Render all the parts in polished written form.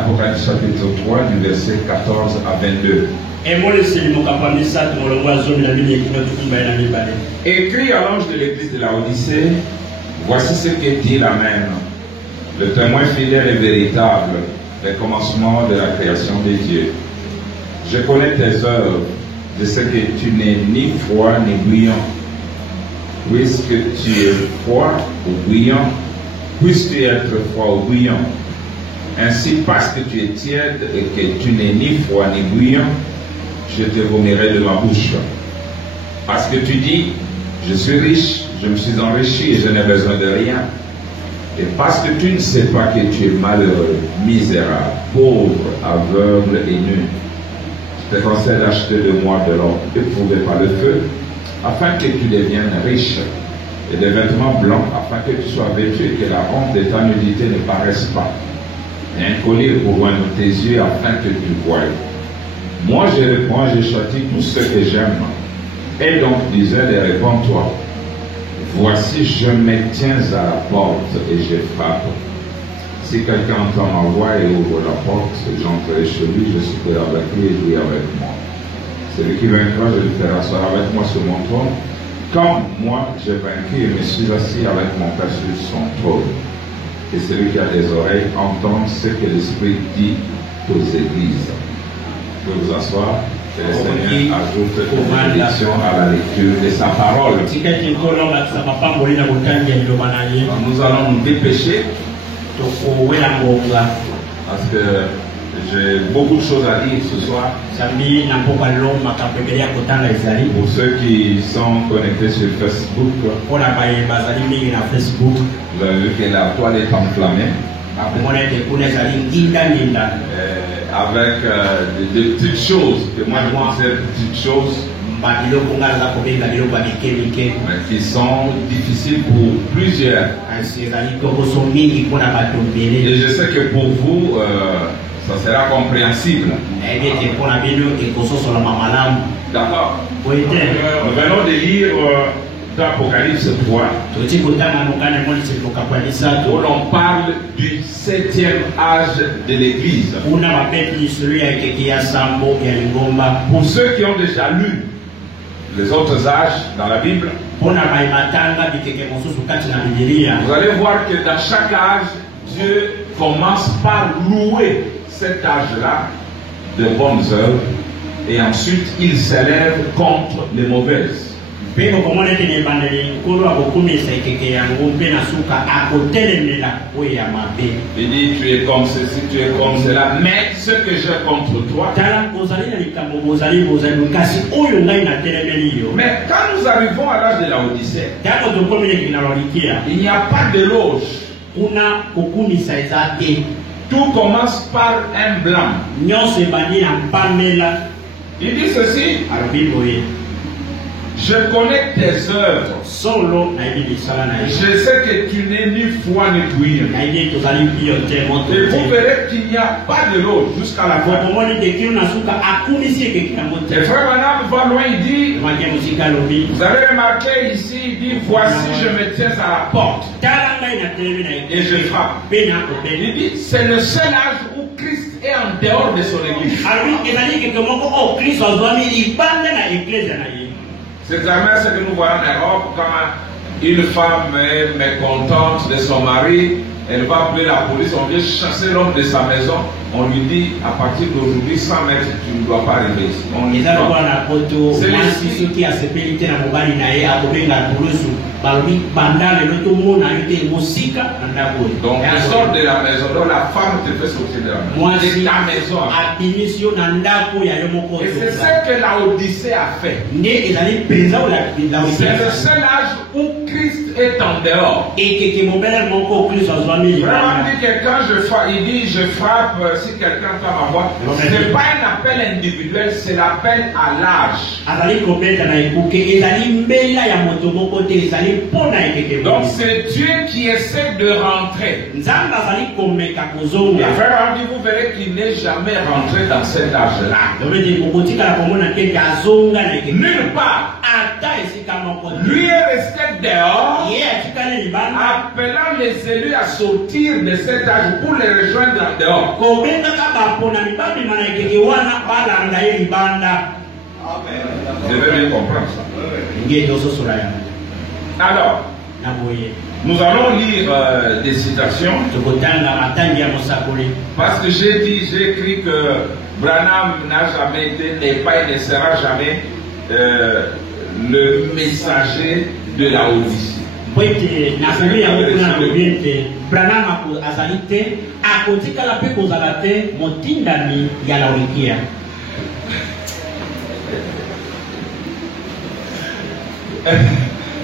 Apocalypse chapitre 3 du verset 14 à 22. Écrit à l'ange de l'église de Laodicée, voici ce que dit l'Amen, le témoin fidèle et véritable des commencements de la création des dieux. Je connais tes œuvres, de ce que tu n'es ni froid ni bouillant. Puisque tu es froid ou bouillant, puisses-tu être froid ou bouillant. Ainsi, parce que tu es tiède et que tu n'es ni froid ni bouillant, je te vomirai de ma bouche. Parce que tu dis, je suis riche, je me suis enrichi et je n'ai besoin de rien. Et parce que tu ne sais pas que tu es malheureux, misérable, pauvre, aveugle et nu, je te conseille d'acheter de moi de l'or éprouvé par le feu, afin que tu deviennes riche, et des vêtements blancs, afin que tu sois vêtu et que la honte de ta nudité ne paraisse pas. Et un collier pour joindre tes yeux, afin que tu voies. Moi je réponds, je châtie tout ce que j'aime. Et donc disait, réponds-toi. Voici, je me tiens à la porte et je frappe. Si quelqu'un entend ma voix et ouvre la porte, j'entrerai chez lui, je souperai avec lui et lui avec moi. Celui qui vaincra, je le ferai asseoir avec moi sur mon trône. Comme moi, j'ai vaincu et me suis assis avec mon Père sur son trône. Et celui qui a des oreilles entende ce que l'Esprit dit aux églises. Je peux vous asseoir. Que le Seigneur ajoute une bénédiction à la lecture de sa parole. Nous allons nous dépêcher parce que j'ai beaucoup de choses à dire ce soir. Pour ceux qui sont connectés sur Facebook, vous avez vu que la toile est enflammée. Avec des petites choses que moi je considère petites choses, mais qui sont difficiles pour plusieurs. Et je sais que pour vous, ça sera compréhensible. D'accord. Nous venons de lire dans Apocalypse 3, où l'on parle du 7e âge de l'Église. Pour ceux qui ont déjà lu les autres âges dans la Bible, vous allez voir que dans chaque âge, Dieu commence par louer cet âge-là de bonnes œuvres et ensuite il s'élève contre les mauvaises. Il dit, tu es comme ceci, tu es comme cela, mais ce que j'ai contre toi. Mais quand nous arrivons à l'âge de Laodicée, il n'y a pas d'éloge. Tout commence par un blanc. Il dit ceci. Je connais tes œuvres. Je sais que tu n'es ni froid ni bouillant. Et vous verrez qu'il n'y a pas de l'eau jusqu'à la fin. Et frère Branham va loin, il dit, vous avez remarqué ici, il dit, voici je me tiens à la porte et je frappe. Il dit, c'est le seul âge où Christ est en dehors de son église. C'est jamais ce que nous voyons en Europe quand une femme est mécontente de son mari, elle va appeler la police, on vient chasser l'homme de sa maison, on lui dit à partir d'aujourd'hui 100 mètres tu ne dois pas arriver ici. C'est donc tu sors de la maison, donc la femme te fait sortir de la maison. De ta maison. Et c'est ce que Laodicée a fait. C'est le seul âge où Christ est en dehors. Vraiment dit que quand je frappe, il dit je frappe si quelqu'un t'a ma voix. Ce n'est pas un appel individuel, c'est l'appel à l'âge. Donc c'est Dieu qui essaie de rentrer. Et vraiment dit, vous verrez qu'il n'est jamais rentré dans cet âge-là. Nulle part. Lui est resté dehors. appelant les élus à sortir de cet âge pour les rejoindre en dehors. Je veux bien comprendre ça. Alors, nous allons lire des citations. Parce que j'ai écrit que Branham n'a jamais été, n'est pas et ne sera jamais le messager de la Odyssée.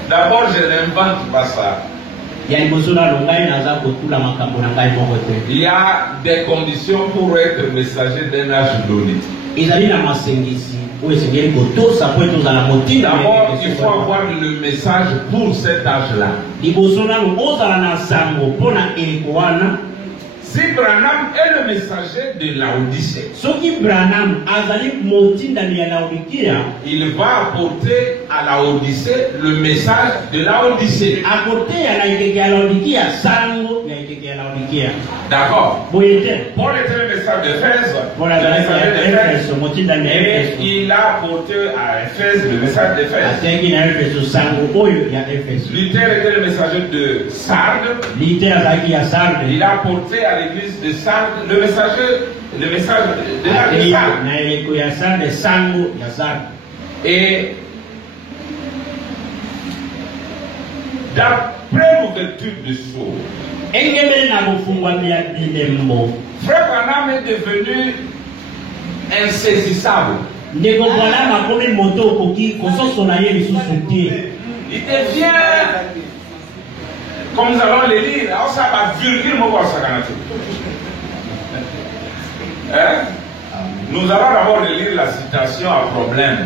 D'abord, je n'invente pas ça. Il y a des conditions pour être messager d'un âge donné. D'abord, il faut avoir le message pour cet âge-là. Si Branham est le messager de la Odyssée, il va apporter à la Odyssée le message de la Odyssée. D'accord. Paul était le message d'Éphèse. Et il a apporté à Éphèse le message d'Éphèse. Luther était le messager de Sardes. Il a apporté à l'église de Sardes le message de la Sardes. Et d'après l'ouverture de Sceaux, Frère Branham est devenu insaisissable. Il devient, comme nous allons le lire, ça va virgule nous allons d'abord lire la citation à problème.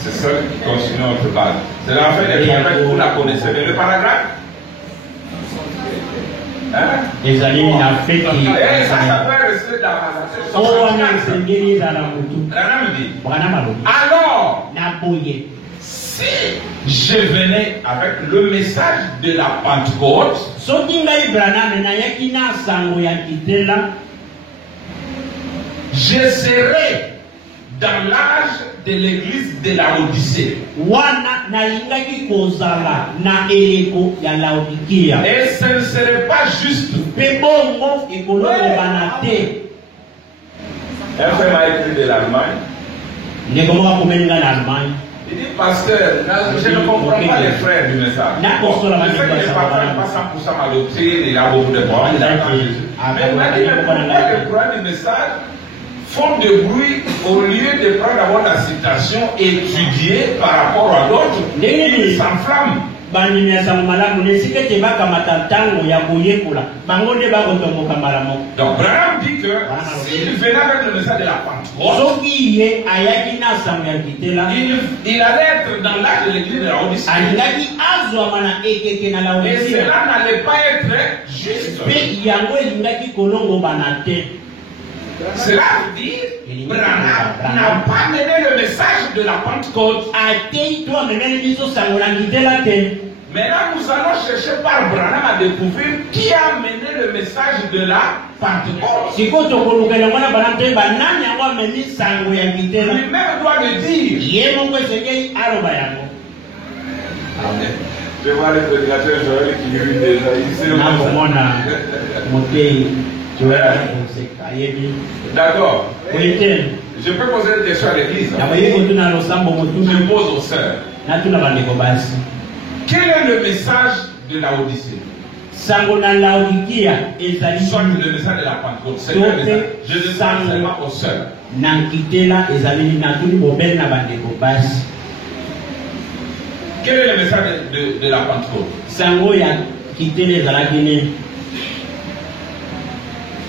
C'est ça qui continue notre base. C'est la fin des prophètes, vous la connaissez. Mais le paragraphe? Et ça peut rester dans alors, si je venais avec le message de la Pentecôte, je serai dans l'âge de l'église de la Odyssée. Et ce ne serait pas juste. Un frère m'a écrit de l'Allemagne. Il dit, pasteur, je ne comprends pas les frères du message. Bon, je sais qu'il ne partage pas 100% à la doctrine, il a beaucoup de problèmes. Mais il m'a dit, mais pourquoi les frères du message font de bruit au lieu de prendre d'abord la citation étudiée par rapport à l'autre, ils s'enflamment. Donc Branham dit que s'il venait avec le message de la Pentecôte, il allait être dans l'âge de l'église de la Odyssée. Et cela n'allait pas être juste. Cela veut dire Branham n'a pas mené le message de la Pentecôte. Maintenant, nous allons chercher par Branham à découvrir qui a mené le message de la Pentecôte. Lui-même doit le dire. Amen. Je vois le prédicateur Joël qui rit déjà. D'accord. Je peux poser une question à l'église. Je pose aux sœurs. Quel est le message de la Odyssée? Soit le message de la Pentecôte. C'est le message. Je demande seulement aux sœurs. Quel est le message de la Pentecôte?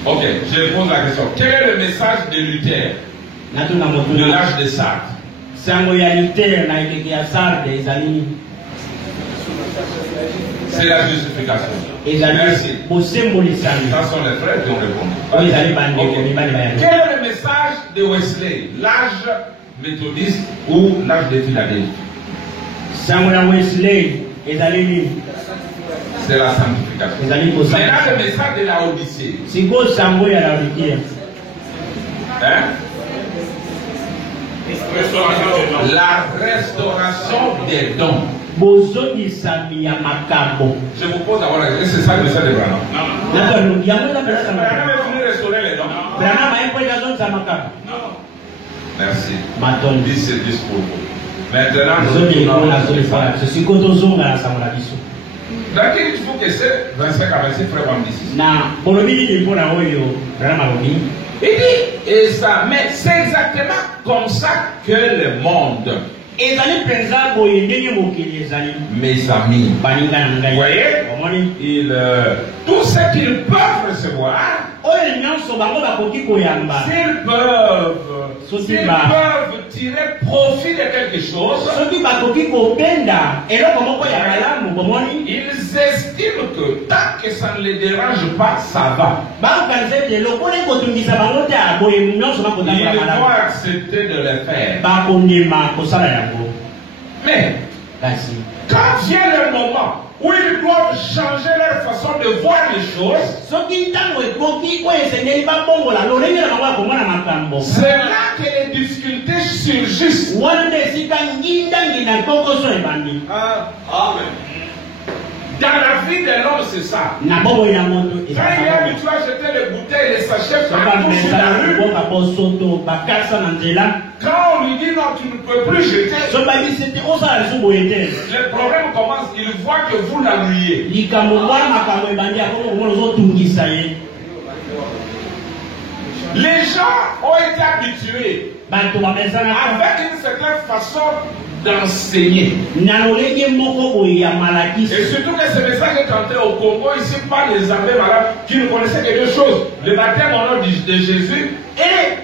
Ok, je pose la question. Quel est le message de Luther de l'âge de Sardes? C'est la justification. Merci. Ce sont les frères qui ont répondu. Quel est le message de Wesley? L'âge méthodiste ou l'âge de Philadelphie? C'est la sanctification. Maintenant, le message de la Odyssée. Hein? La restauration des dons. Je vous pose d'abord la question, c'est ça le message de Branham? Non. Branham est venu restaurer les dons. Non. Merci. Dis ce discours. Maintenant, donc il faut que c'est 25 à 26 frères il dit, et ça, mais c'est exactement comme ça que le monde. Mes amis, vous voyez, tout ce qu'ils peuvent recevoir, s'ils peuvent tirer profit de quelque chose, ils estiment que tant que ça ne les dérange pas, ça va. Ils vont accepter de le faire. Mais quand vient le moment où ils doivent changer leur façon de voir les choses, c'est là que les difficultés surgissent. Amen. Dans la vie de l'homme, c'est ça. Quand il est habitué à jeter les bouteilles et les sachets partout sur la rue, quand on lui dit non, tu ne peux plus jeter, le problème commence, il voit que vous l'ennuyez. Les gens ont été habitués avec une certaine façon d'enseigner. Et surtout que ce message est entré au Congo ici par les abbés malades qui ne connaissaient que deux choses: le baptême au nom de Jésus et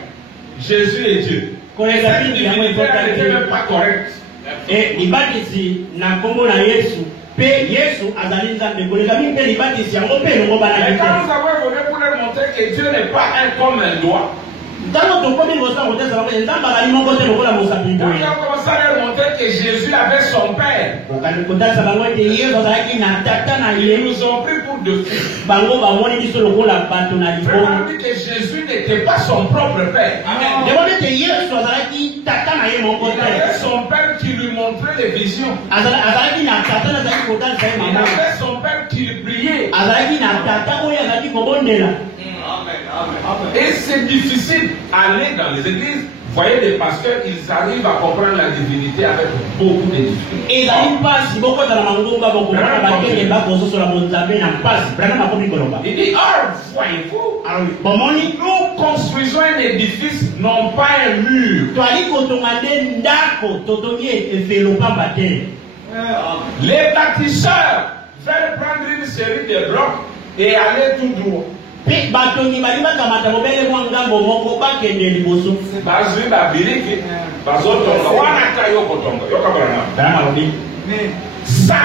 Jésus est Dieu. Cette divinité n'était même pas correcte. Et quand nous avons évolué pour leur montrer que Dieu n'est pas un comme un doigt, quand on a commencé à leur montrer que Jésus avait son père, ils nous ont pris pour deux fils. On a dit que Jésus n'était pas son propre père. Il avait son père qui lui montrait les visions. Il avait son père qui lui priait. Et c'est difficile d'aller dans les églises. Vous voyez des pasteurs, ils arrivent à comprendre la divinité avec beaucoup de difficultés. Il dit, voyez-vous, nous construisons un édifice, non pas un mur. Les bâtisseurs veulent prendre une série de blocs et aller tout droit. Mais ça,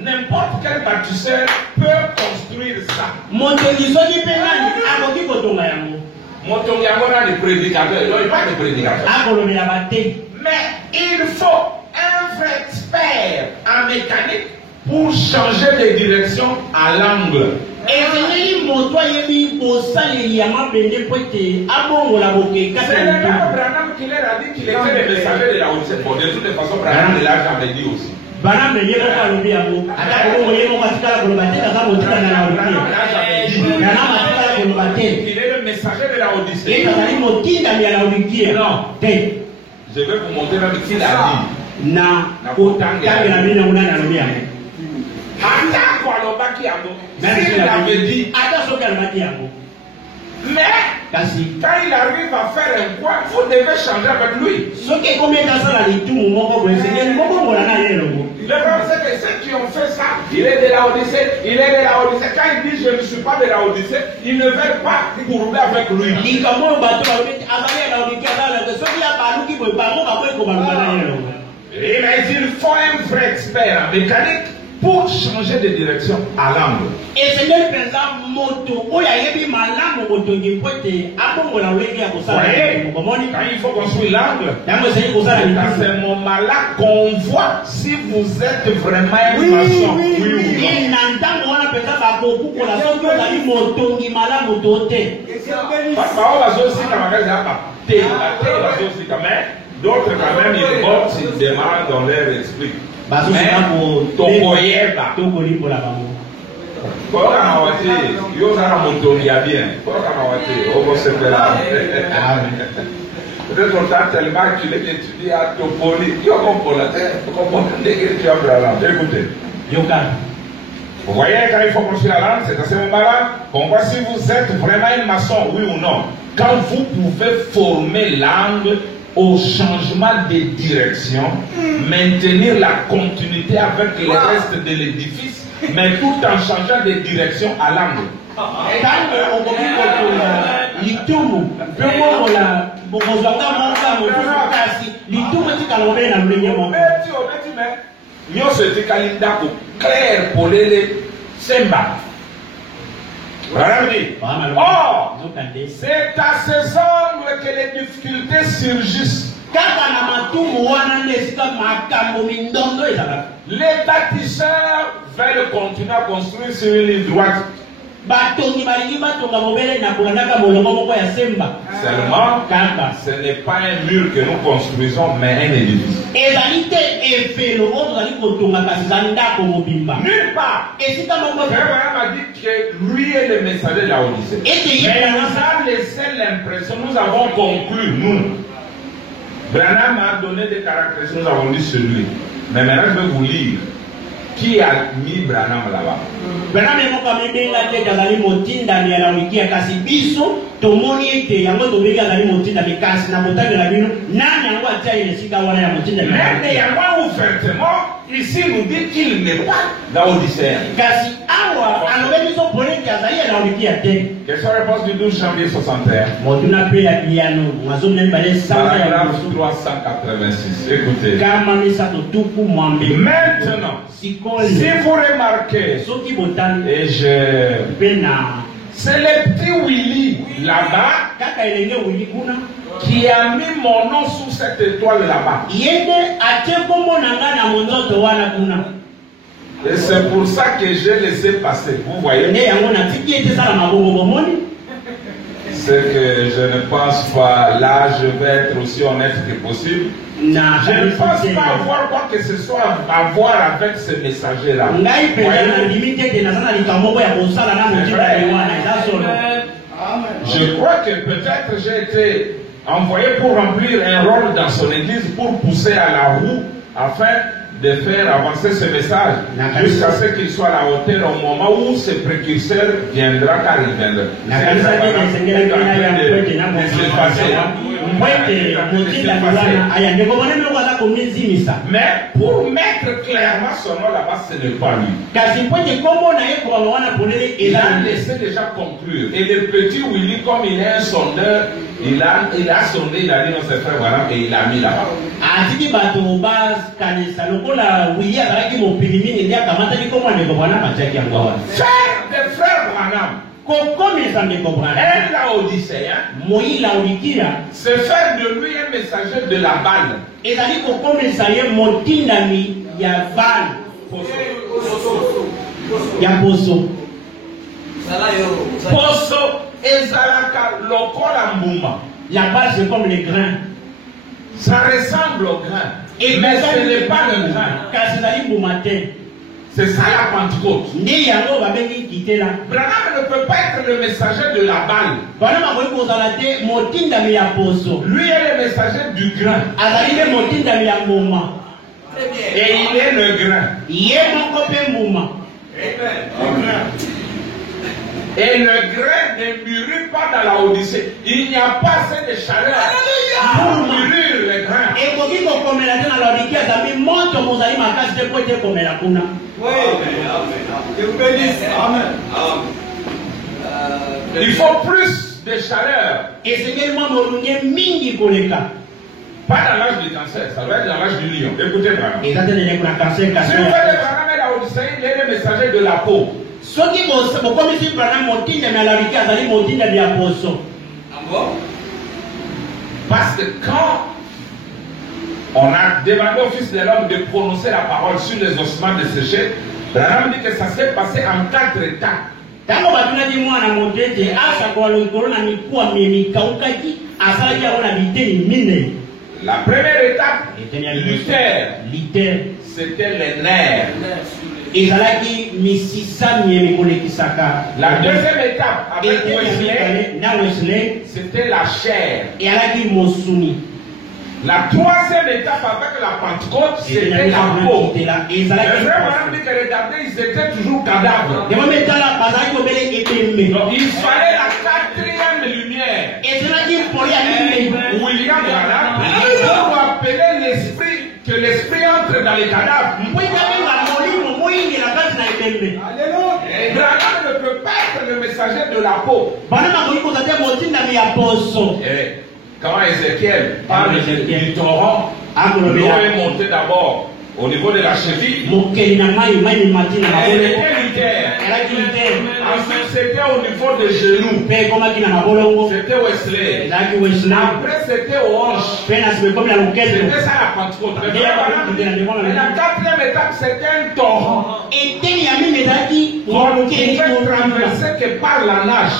n'importe quel bâtisseur peut construire ça. Les prédicateurs, il n'y a pas de prédicateurs. Mais il faut un vrai expert en mécanique pour changer de direction à l'angle. C'est le gars Branham qui leur a dit qu'il était le messager de la Odyssée. Bon, de toute façon, Branham l'a jamais dit aussi. Il est le messager de la Odyssée. Non. Je vais vous montrer même qu'il a dit. Mais quand il arrive à faire un quoi, vous devez changer avec lui. Le problème c'est que ceux qui ont fait ça, il est de la Odyssée, il est de la Odyssée. Quand il dit je ne suis pas de la Odyssée, ils ne veulent pas courber avec lui. Il faut un vrai expert en mécanique pour changer de direction à l'angle. Et c'est même présent moto. Vous voyez, quand il faut construire l'angle, c'est à ce moment-là qu'on voit si vous êtes vraiment un maçon. D'autres quand même ils bossent, ils démarrent dans leur esprit. Mais tokoyeba. Peut-être on t'a tellement acculé que tu dis à Topoli, tu comprends la tête, tu comprends que tu as la langue. Écoutez. Vous voyez, quand il faut construire la langue, c'est à ce moment-là qu'on voit si vous êtes vraiment un maçon, oui ou non. Quand vous pouvez former l'angle au changement de direction, maintenir la continuité avec le reste de l'édifice, mais tout en changeant de direction à l'angle. Or, c'est à ces angles que les difficultés surgissent. Les bâtisseurs veulent continuer à construire sur une ligne droite. Seulement, ce n'est pas un mur que nous construisons, mais un édifice. Nulle part. Frère m'a dit que lui est le messager de la Odyssée. Mais il nous a laissé l'impression, nous avons conclu, nous. Branham m'a donné des caractéristiques, nous avons dit sur lui. Mais maintenant, je vais vous lire. Qui a mis Branham là-bas? Branham est comme un gars motinda ni alawikia kasi biso tomoni ete yango tobeka zali motinda mikasi na motani la bino nani yango atia ile sika wana ya motinda mais yango ouvertement ici nous dit qu'il n'est pas laodicéen. Kasi awa alobeli so poleki azali alawikia te. Question réponse du 12 janvier 61. Moduna pe ya piano ngazo mbale sanga ya 386. Écoutez. Kama misa totuku mwambe. Maintenant si vous remarquez, et c'est le petit Willy là-bas qui a mis mon nom sous cette étoile là-bas. Et c'est pour ça que j'ai laissé passer. Vous voyez? C'est que je ne pense pas, là je vais être aussi honnête que possible. Je ne pense pas avoir quoi que ce soit à voir avec ce messager-là. Je crois que peut-être j'ai été envoyé pour remplir un rôle dans son église, pour pousser à la roue, afin de faire avancer ce message, jusqu'à ce qu'il soit à la hauteur au moment où ce précurseur viendra, car il viendra. Mais pour mettre clairement son nom là-bas, ce n'est pas lui. Il a laissé déjà conclure. Et le petit Willy, comme il est un sondeur, il a sondé, il a dit non, c'est frère, voilà, et il a mis là-bas. Frère de frère Branham. Un laodicéen, c'est faire de lui un messager de la balle. Poso ezalaka lokola mbuma. La balle c'est comme les grains. Ça ressemble au grain. Mais ce n'est pas le grain. C'est ça la Pentecôte. Branham ne peut pas être le messager de la balle. Lui est le messager du grain. Et il est le grain. Et le grain ne mûrit pas dans la Odyssée. Il n'y a pas assez de chaleur pour mûrir le grain. Il faut plus de chaleur. Pas dans l'âge du cancer, ça doit être dans l'âge du lion. Écoutez, Branham. Si vous faites Branham et la Odyssée, il est le messager de la peau. Parce que quand on a demandé au Fils de l'homme de prononcer la parole sur les ossements desséchés, Branham dit que ça s'est passé en 4 étapes. La première étape, Luther, c'était les nerfs. La deuxième étape, avec Wesley, c'était la chair. La troisième étape avec la Pentecôte, c'était la peau. Le frère Branham dit que regardez, ils étaient toujours cadavres. Donc il fallait la 4e lumière. William Branham, pour appeler l'esprit, que l'esprit entre dans les cadavres. Et Branham ne peut pas être le messager de la peau. Quand Ézéchiel parle du torrent, l'eau est montée d'abord au niveau de la cheville. Ensuite, c'était au niveau des genoux. C'était Wesley. Après, c'était aux hanches. C'était ça la Pentecôte. Et la 4e étape, c'était un torrent. On ne pouvait traverser que par la nage.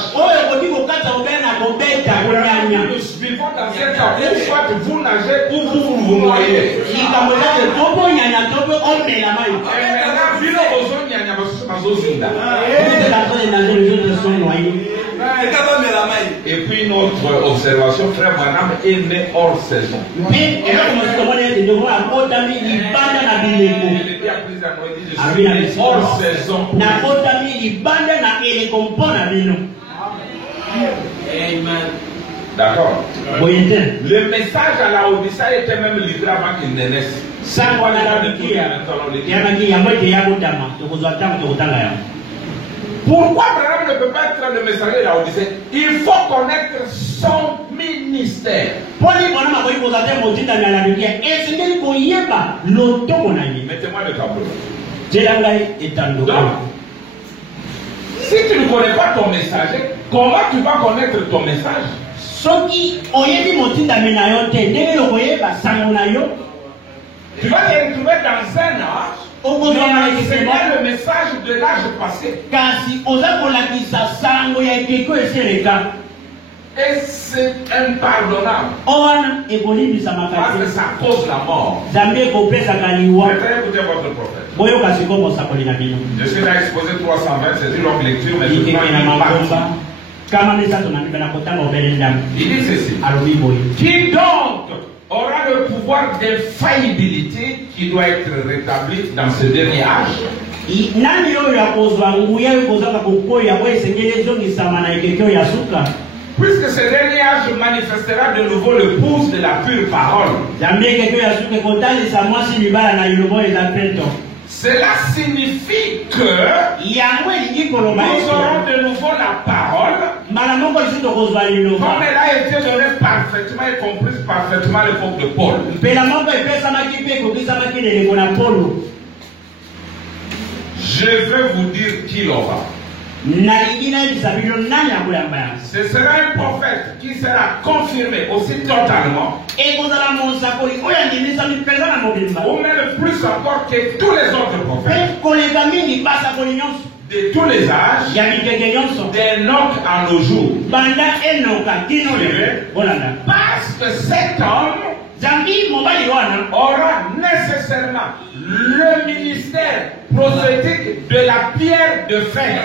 Nous suivons dans cette étape, soit vous nagez ou vous noyez. Et puis notre observation, frère Branham est né hors saison. Hors saison. D'accord. Le message à la Odyssée était même livré avant qu'il ne naisse. Pourquoi Branham ne peut pas être le messager de la Odyssée? Il faut connaître son ministère. Mettez-moi le tableau. Donc, si tu ne connais pas ton messager, comment tu vas connaître ton message? Tu vas te retrouver dans un âge mais c'est le message de l'âge passé. Et c'est impardonnable. Parce que ça cause la mort. Écoutez votre prophète. Je suis là exposé 320, c'est une longue lecture, mais je il dit ceci. Qui donc aura le pouvoir d'infaillibilité qui doit être rétabli dans ce dernier âge? Puisque ce dernier âge manifestera de nouveau le pouce de la pure parole. Cela signifie que nous aurons de nouveau la parole comme elle a été donnée parfaitement et comprise parfaitement à l'époque de Paul. Je vais vous dire qui l'aura. Ce sera un prophète qui sera confirmé aussi totalement, ou même plus encore que tous les autres prophètes de tous les âges, d'Enoch à nos jours. Parce que cet homme aura nécessairement le ministère prophétique de la pierre de fer.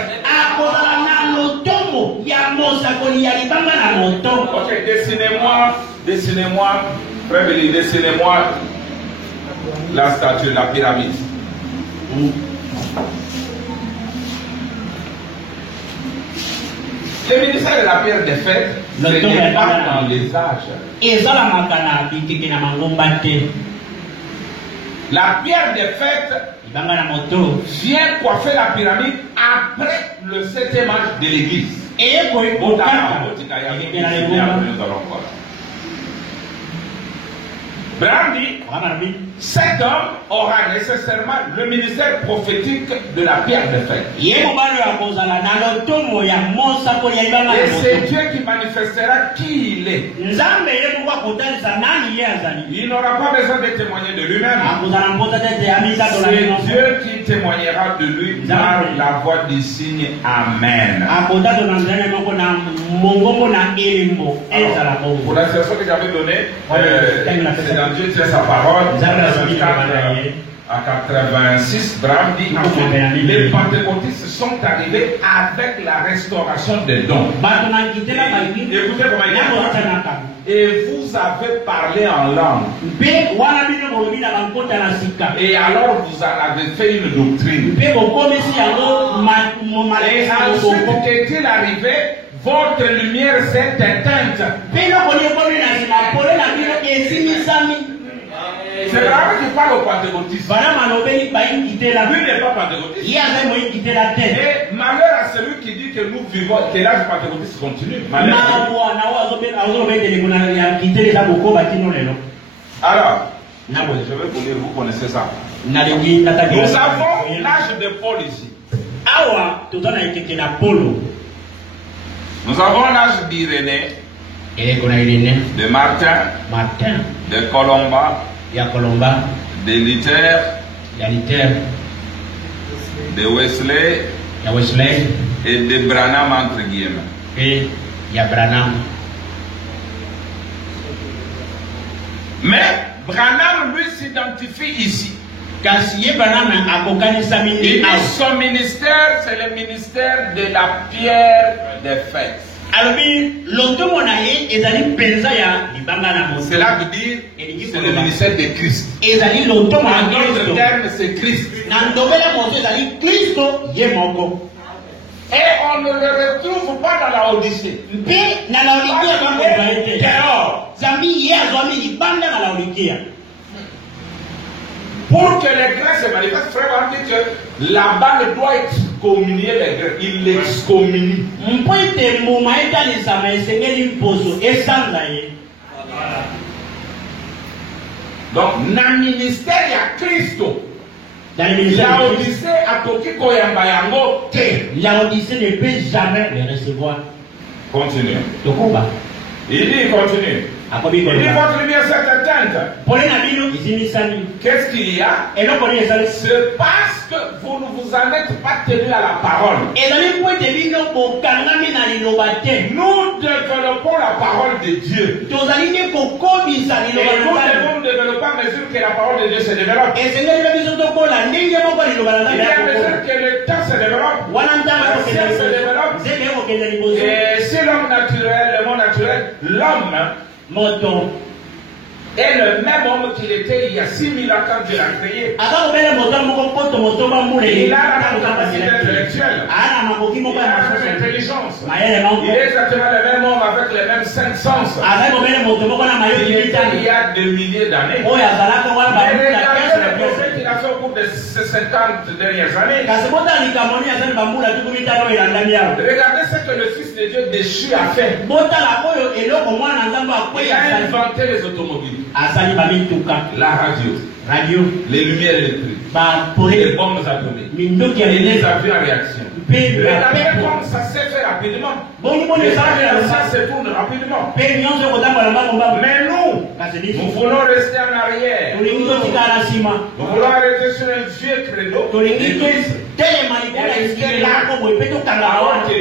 Ok, dessinez-moi, frère Béli, dessinez-moi la statue, la pyramide. Le ministère de la pierre de fer, ce n'est pas dans les âges. La pierre de fer vient coiffer la pyramide après le 7e âge de l'église. Brandi, cet homme aura nécessairement le ministère prophétique de la pierre de fête. Et c'est Dieu qui manifestera qui il est. Il n'aura pas besoin de témoigner de lui-même. C'est Dieu qui témoignera de lui par la voix du signe Amen. Alors, pour la situation que j'avais donnée, c'est dans Dieu tient sa parole, à 86, Braham dit les pentecôtistes sont arrivés avec la restauration des dons. Écoutez comment il dit. Et vous avez parlé en langue. Et alors vous en avez fait une doctrine. Et ensuite qu'est-il arrivé? Votre lumière s'est éteinte. C'est Braham qui parle aux pentecôtistes. Lui n'est pas pentecôtiste. Et malheur à celui qui dit que nous vivons, que l'âge pentecôtiste continue. Alors, je vais vous lire, vous connaissez ça. Nous avons l'âge de Paul ici. Nous avons l'âge d'Irénée, de Martin, de Colomba, de Luther, de Wesley et de Branham entre guillemets. Mais Branham lui s'identifie ici. Et son ministère, c'est le ministère de la pierre des fêtes. Cela veut dire c'est le ministère de Christ. En d'autres termes, c'est Christ. Et on ne le retrouve pas dans la Odyssée. Pour que les grains se manifestent, frère, on dit que là-bas ne doit excommunier les grains. Il l'excommunie. Donc, dans le ministère, il y a Christ. La Odyssée a toqué Koyambayango. La Odyssée ne peut jamais les recevoir. Continue. Il dit, continue. Il dit votre lumière s'est éteinte. Qu'est-ce qu'il y a? C'est parce que vous ne vous en êtes pas tenu à la parole. Nous développons la parole de Dieu. Et nous devons développer à mesure que la parole de Dieu se développe. Et à mesure que le temps se développe, la science se développe. Et si l'homme naturel, le monde naturel, l'homme est le même homme qu'il était il y a 6000 ans quand Dieu l'a créé. Il a la capacité intellectuelle. Il a l'intelligence. Il est exactement le même homme avec les mêmes 5 sens. Il y a des milliers d'années. Mais regardez le progrès qu'il a fait au cours de ces 50 dernières années. Regardez ce que le Fils de Dieu déchu a fait. Il a inventé les automobiles, la radio, les lumières électriques, les bombes atomiques, et les avions à réaction. Regardez comme ça s'est fait rapidement. Ça se tourne rapidement. Mais nous voulons rester en arrière. Nous voulons arrêter sur un vieux credo.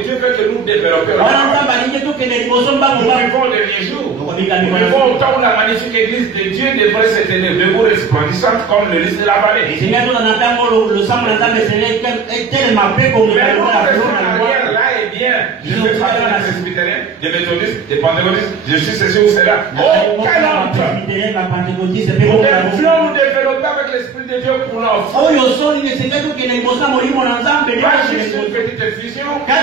Dieu veut que nous développions. Nous vivons les derniers jours. Nous vivons au temps où la magnifique église de Dieu devrait se tenir debout resplendissante comme le lys de la vallée. Là est bien. Je suis presbytérien, des méthodistes, des pentecôtistes, je suis ceci ou cela. Aucun autre. Nous devions nous développer avec l'Esprit de Dieu pour l'offre. Pas juste une petite effusion, pas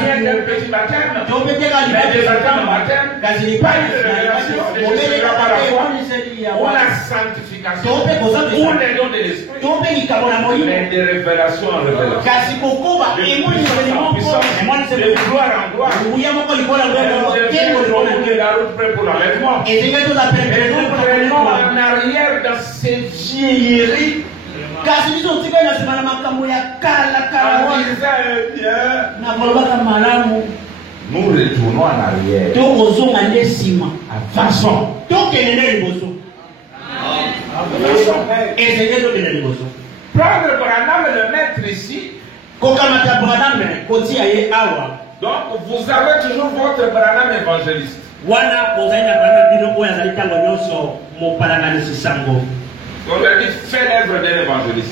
rien d'un petit baptême, mais des baptêmes baptême, pas une révélation, des choses par la foi, ou la sanctification, ou les dons de l'Esprit, mais des révélations en révélation. de gloire en gloire. Elle devient tourner la route prête pour l'enlèvement. Et nous prenons en arrière dans ces vieilleries. En disant, nous retournons en arrière. À façon. Prendre Branham et le mettre ici. Donc vous avez toujours votre Branham évangéliste. On lui a dit, fais l'œuvre d'un évangéliste.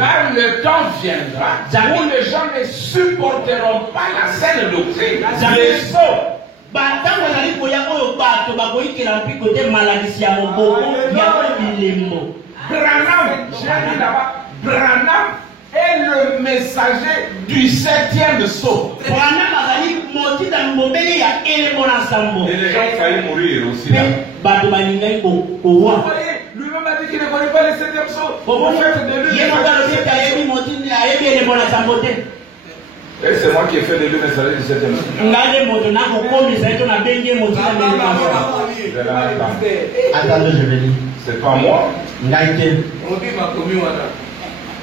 Car le temps viendra où les gens ne supporteront pas la saine doctrine. Branham, j'ai dit là-bas, Branham est le messager du 7e sceau. Et les gens failli mourir aussi là. Lui-même a dit qu'il ne connaît pas le 7e sceau. Vous faites de lui. Et c'est moi qui ai fait de lui messager du 7e sceau. Attendez, je vais dire. C'est pas moi.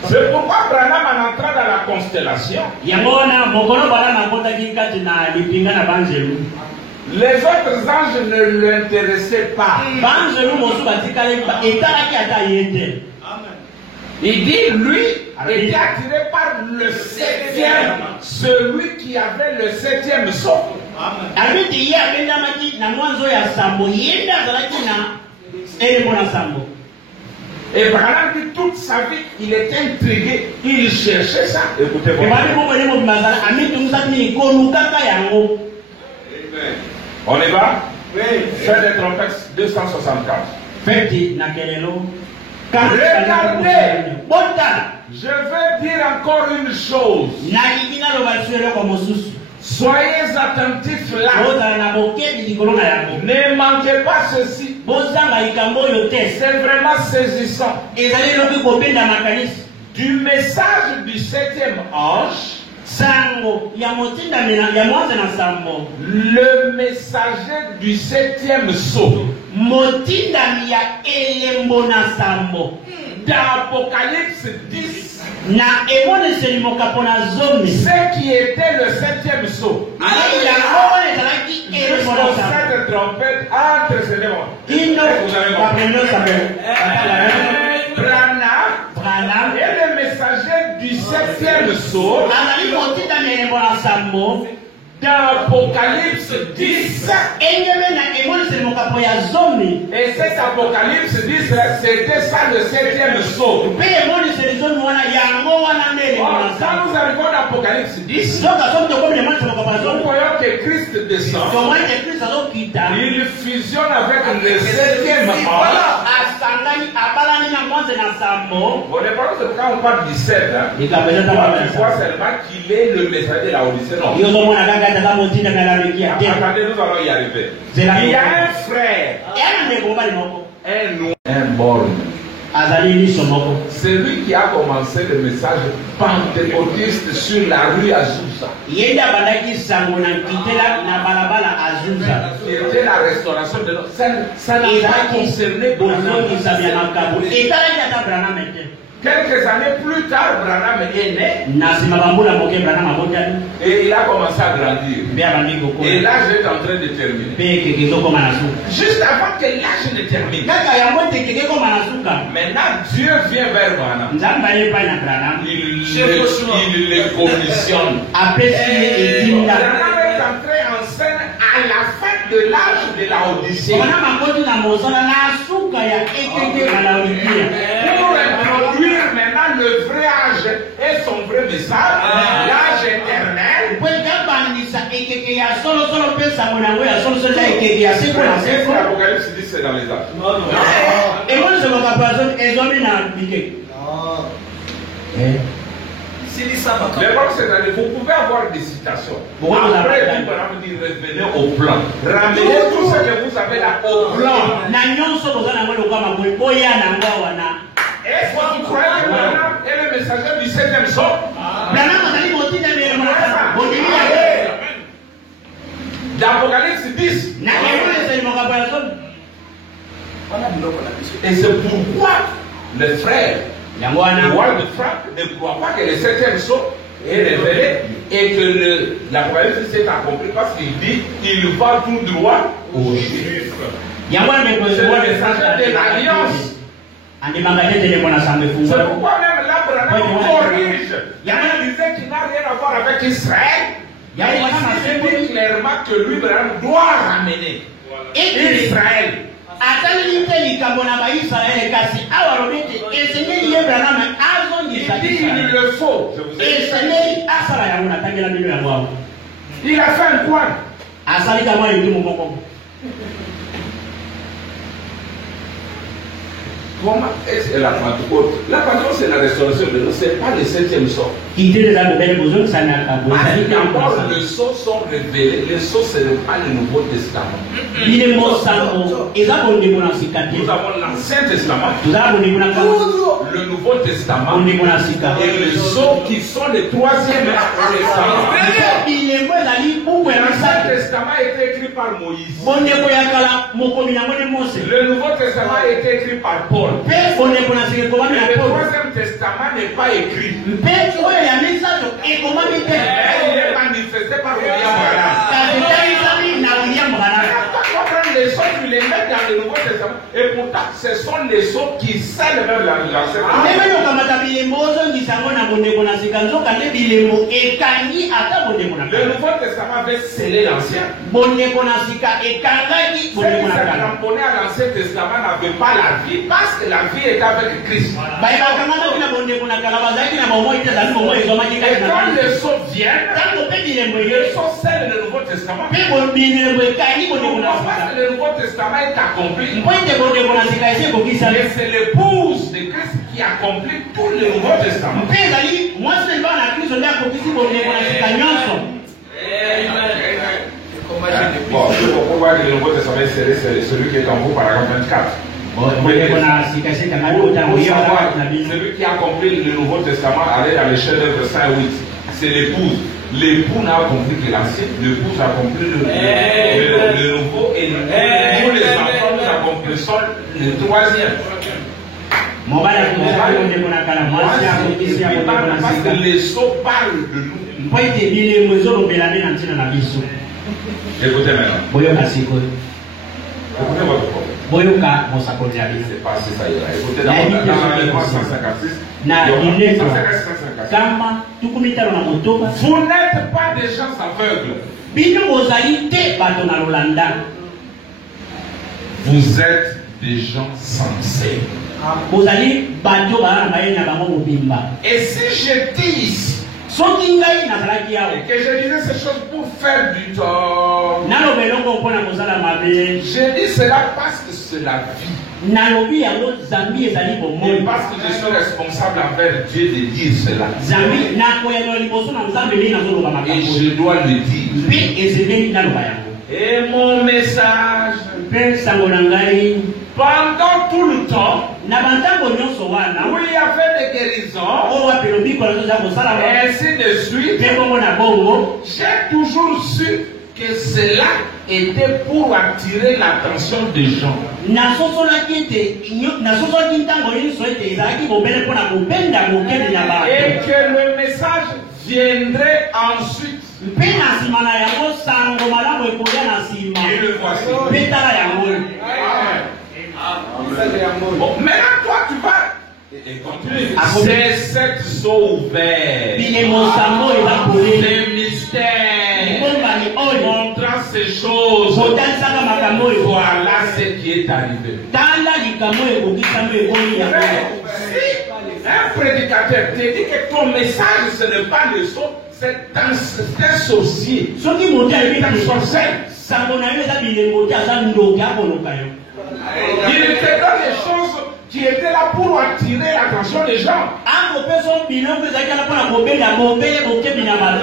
C'est pourquoi Branham en entrant dans la constellation, les autres anges ne l'intéressaient pas. Il dit, lui, était attiré par le 7e, celui qui avait le 7e sceau. Et Branham dit toute sa vie, il était intrigué, il cherchait ça. Écoutez-moi. On y va? Oui. Fait des trompettes 264. Regardez, je veux dire encore une chose. Soyez attentifs là. Ne manquez pas ceci. C'est vraiment saisissant. Du message du 7e ange, le messager du 7e sceau, dans Apocalypse 10, ce qui était le 7e sceau, jusqu'aux 7 trompettes entre ces démons. Branham est le messager du 7e sceau dans Apocalypse 10. Et cet Apocalypse 10, c'était ça le 7e sceau. Quand nous arrivons à Apocalypse 10, nous voyons que Christ descend. Il fusionne avec le 7e ange. Bon, les paroles, c'est quand on parle du 7, tu vois seulement qu'il est le messager de la Odyssée. Non. Attendez, nous allons y arriver. Il y a un frère, un borne. C'est lui qui a commencé le message pentecôtiste sur la rue Azusa. C'était la restauration de l'eau. Ça n'a pas concerné quelques années plus tard, Branham est né. Et il a commencé à grandir. Et l'âge est en train de terminer. Juste avant que l'âge ne termine. Maintenant, Dieu vient vers Branham. Il les commissionne. Branham est entré en scène à la fin de l'âge de la Odyssée. Pour introduire maintenant le vrai âge et son vrai message, l'âge éternel. L'Apocalypse dit c'est dans les âges. Vous pouvez avoir des citations. Après, Branham dit revenez au plan. Ramenez tout ce que vous avez là au plan. Est-ce que vous croyez que Branham est le messager du 7e sceau? D'Apocalypse 10. Et c'est pourquoi les frères, le roi de Franck ne croit pas que le 7e sceau est révélé et que l'Apocalypse s'est accompli parce qu'il dit qu'il va tout droit aux Juifs. C'est le messager de l'Alliance. C'est pourquoi même l'Abraham corrige. Il disait qu'il n'a rien à voir avec Israël. Il dit clairement que lui, Abraham, doit ramener Israël. Il dit il le faut. Il a fait un quoi? Comment est-ce la Pentecôte? La Pentecôte, c'est la restauration de l'eau, ce n'est pas le 7e sceau. D'abord, les sceaux sont révélés. Les sceaux, ce n'est pas le Nouveau Testament. Nous avons l'Ancien Testament, le Nouveau Testament et les sceaux qui sont les 3e testaments. L'Ancien Testament a été écrit par Moïse. Le Nouveau Testament a été écrit par Paul. Le 3e Testament n'est pas écrit. Il est manifesté par William Branham. Les sceaux, tu les mets dans le Nouveau Testament. Et pourtant, ce sont les sceaux qui scellent même l'Ancien Testament. Le Nouveau Testament avait scellé l'Ancien. Ceux qui se cramponnaient à l'Ancien Testament n'avaient pas la vie parce que la vie est avec Christ. Et quand les sceaux viennent, les sceaux scellent le Nouveau Testament. Parce que le Nouveau Testament est accompli. Et c'est l'épouse de Christ qui accomplit tout le Nouveau Testament. Bon, pourquoi le Nouveau Testament c'est celui qui est en vous, paragraphe 24. Celui qui accomplit le Nouveau Testament, allez dans les chefs-d'œuvre 5 et 8. C'est l'épouse. L'époux n'a accompli que l'ancien, l'épouse a accompli le nouveau et nous les enfants nous accomplissons le 3e. Parce que les sceaux parlent de nous. Écoutez maintenant. Écoutez votre propre. C'est pas si ça ira. Écoutez dans le 156. Vous n'êtes pas des gens aveugles. Vous êtes des gens sensés. Et si je dis et que je disais ces choses pour faire du tort, je dis cela parce que c'est la vie. Et parce que je suis responsable envers Dieu de dire cela. Et je dois le dire. Et mon message, pendant tout le temps où il y avait des guérisons, et ainsi de suite, j'ai toujours su que cela était pour attirer l'attention des gens. Et que le message viendrait ensuite. Et le voici. Bon, maintenant toi tu vas et continue. C'est cette sceau ouverte. Les mystères. Montrant ces choses. Voilà ce qui est arrivé. Un prédicateur te dit que ton message ce n'est pas le sceau, c'est un sorcier. C'est un sorcier. Il te donne des choses qui étaient là pour attirer l'attention des gens.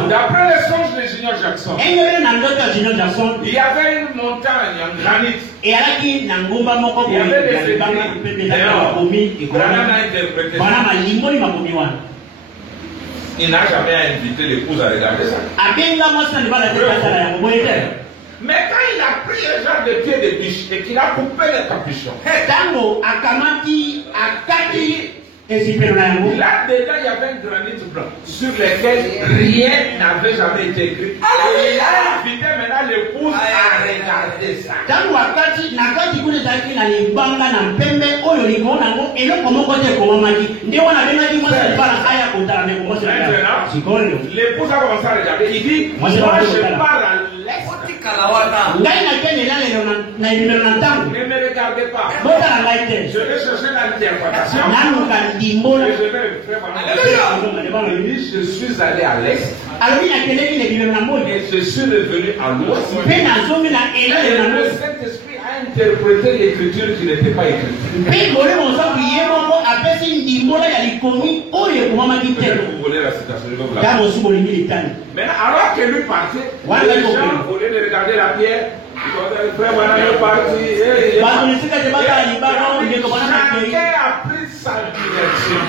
D'après les songes de Junior Jackson, il y avait une montagne en granit. Il y avait des écrits. Branham a interprété ça. il n'a jamais invité l'épouse à regarder ça. Mais quand il a pris le genre de pied de biche et qu'il a coupé le capuchon, il a dedans, il y avait un granit blanc sur lequel rien n'avait jamais été écrit. Et il a invité maintenant l'épouse à regarder ça. Maintenant, l'épouse a commencé à regarder. Il dit, moi je pars à l'est. Ne me regardez pas. Je vais chercher l'interprétation. Je suis allé à l'est et je suis revenu à l'ouest. Et le Saint-Esprit a interprété l'écriture qui n'était pas écrite. Vous voulez la citation, je vais vous la dire. Maintenant, alors que lui partait, les gens, au lieu de regarder la pierre, chacun a pris sa direction.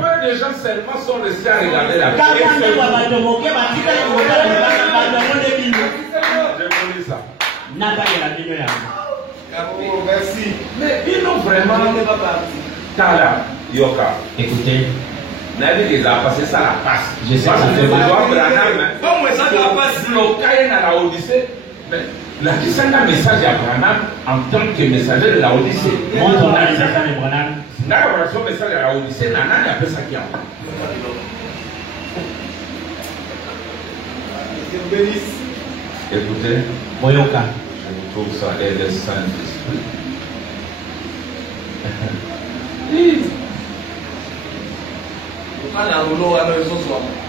Peu de gens seulement sont restés à regarder la pierre. Je vous dis ça. Merci. Mais ils ont vraiment Tala, Yoka. Écoutez. N'a dit ça parce que ça la passe. Je sais que ça fait bloqué dans la Odyssée. Mais la question d'un message à Branham en tant que messager de la Odyssée. Moi, on a les messages de Branham. Dans la relation message à la Odyssée, Nana il appelle ça qui a. Écoutez, Boyoka. Je vous trouve ça et le Saint-Esprit.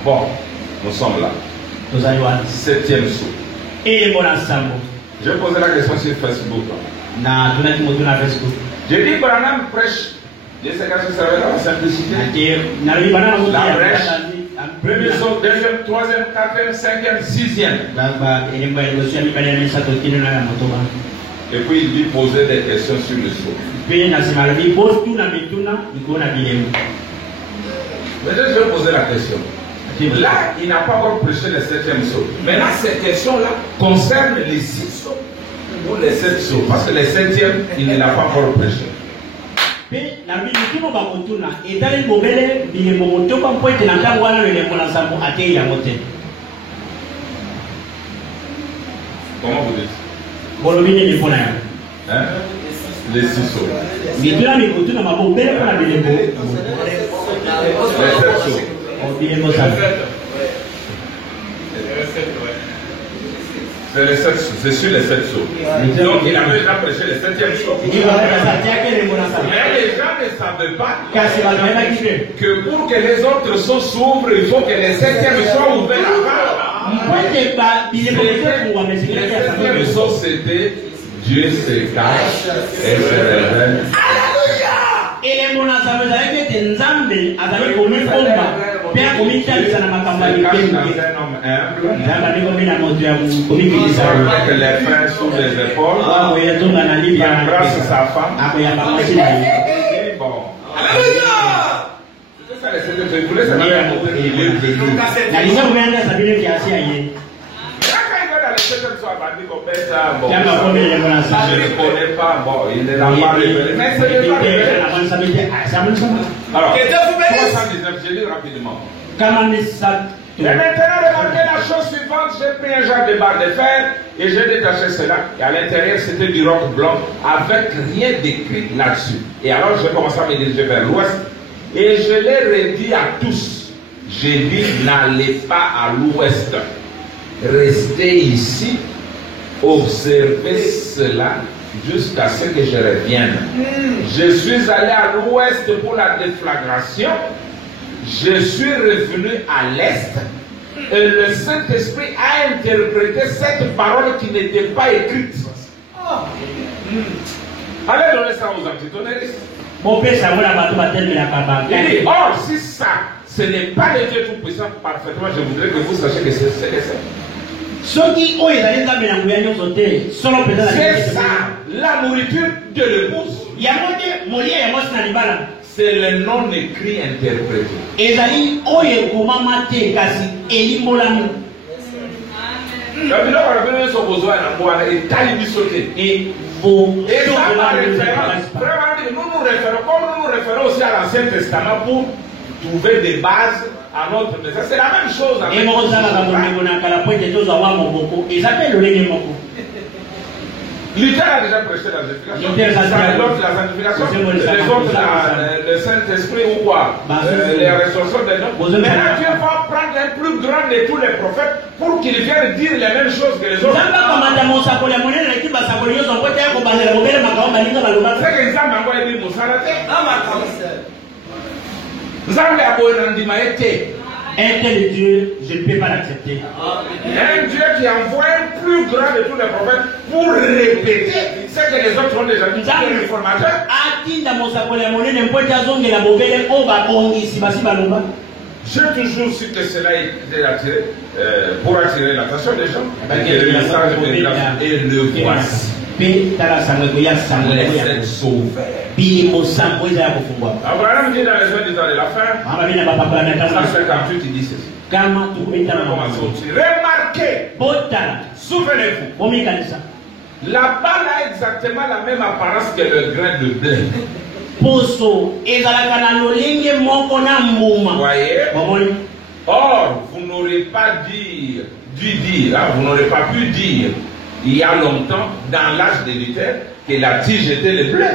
Bon, nous sommes là. 7e saut. Je vais poser la question sur Facebook. J'ai dit Branham prêche. Je sais que ça va la simplicité. La brèche. Premier saut, deuxième, troisième, quatrième, cinquième, sixième. Et puis il dit poser des questions sur le saut. Maintenant, je vais poser la question. Là, il n'a pas encore prêché le 7e saut. Maintenant, ces questions-là concernent les 6 sauts ou les 7 sauts. Parce que le 7e, il ne l'a pas encore prêché. Comment vous dites? Hein? Les 6 sauts. Les 7 sauts. C'est les 7 sauts. C'est sur les 7 sauts. Donc il avait déjà prêché le 7e saut. Mais les gens ne savaient pas que pour que les autres sauts s'ouvrent, il faut que le 7e soit ouvert là-bas. Le 7e saut, c'était Dieu se cache et se révèle. Que les frères sous les épaules, il embrasse sa femme. Bon. Alléluia! Je ne connais pas, bon, il ne l'a pas révélé. Mais c'est déjà révélé. Alors, 319, je lis rapidement. Et maintenant, remarquez la chose suivante. J'ai pris un genre de barre de fer et j'ai détaché cela. Et à l'intérieur, c'était du roc blanc avec rien d'écrit là-dessus. Et alors, j'ai commencé à me diriger vers l'ouest. Et je l'ai redit à tous. J'ai dit, n'allez pas à l'ouest. Restez ici. Observez cela jusqu'à ce que je revienne. Je suis allé à l'ouest pour la déflagration. Je suis revenu à l'est. Et le Saint-Esprit a interprété cette parole qui n'était pas écrite. Allez donner ça aux antitonnéristes. Il dit, or, si ça, ce n'est pas le Dieu Tout-Puissant parfaitement, je voudrais que vous sachiez que c'est ça. C'est ça, la nourriture de l'épouse. c'est le non écrit interprété. Ezali oye komama te kasi elimbolami. Et ça nous nous référons aussi à l'Ancien Testament pour trouver des bases à notre message. C'est la même chose. Luther a déjà prêché la sanctification. Les autres, le Saint-Esprit ou quoi, les restaurations des noms. Maintenant, Dieu va prendre un plus grand de tous les prophètes pour qu'ils viennent dire les mêmes choses que les autres. C'est que Nzambe a dit Nzambe a un tel Dieu, je ne peux pas l'accepter. Un Dieu qui envoie un plus grand de tous les prophètes pour répéter ce que les autres ont déjà dit. Les formateurs. J'ai toujours su que cela est attiré, pour attirer l'attention des gens. Et le message et le voici. Laissez sauver. Abraham dit dans les jours de la fin, 158, il dit ceci. Remarquez, souvenez-vous, la balle a exactement la même apparence que le grain de blé. Voyez? Or, vous n'aurez pas dû dire, vous n'aurez pas pu dire il y a longtemps, dans l'âge de Luther, que la tige était le blé.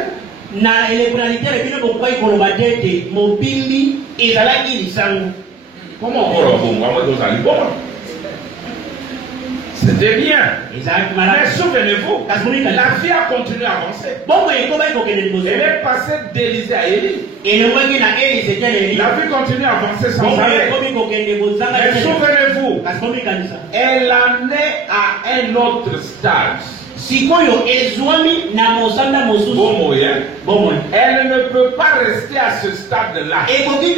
Comment c'était bien. Mais souvenez-vous, la vie a continué à avancer. Elle est passée d'Élisée à Élie. La vie continue à avancer sans arrêt. Mais souvenez-vous, elle en est à un autre stade. Elle ne peut pas rester à ce stade-là. Écoutez,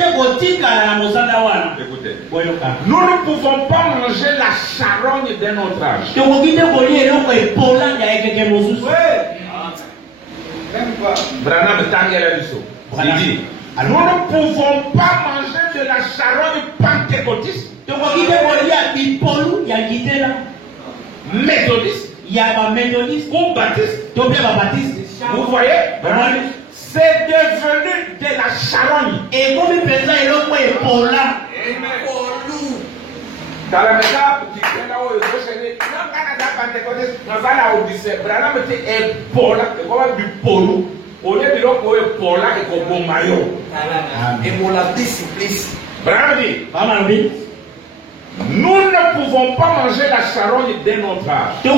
nous ne pouvons pas manger la charogne d'un autre âge. Branham il dit, nous ne pouvons pas manger de la charogne pentecôtiste, méthodiste ou baptiste. Vous voyez, c'est devenu de la charogne. Nous ne pouvons pas manger la charogne d'un autre âge. Nous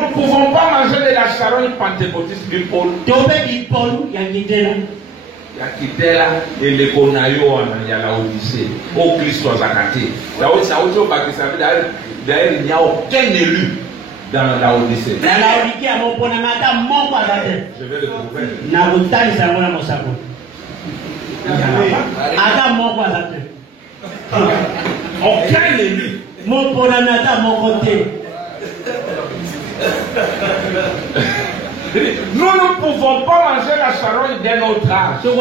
ne pouvons pas manger de la charogne pentecôtiste du pôle. Yakitela et les Konayo en la Odyssée. Au Christ aux Akaté. D'ailleurs, il n'y a aucun élu dans la Odyssée. Je vais le prouver. Aucun élu. Nous ne pouvons pas manger la charogne d'un autre âge. Nous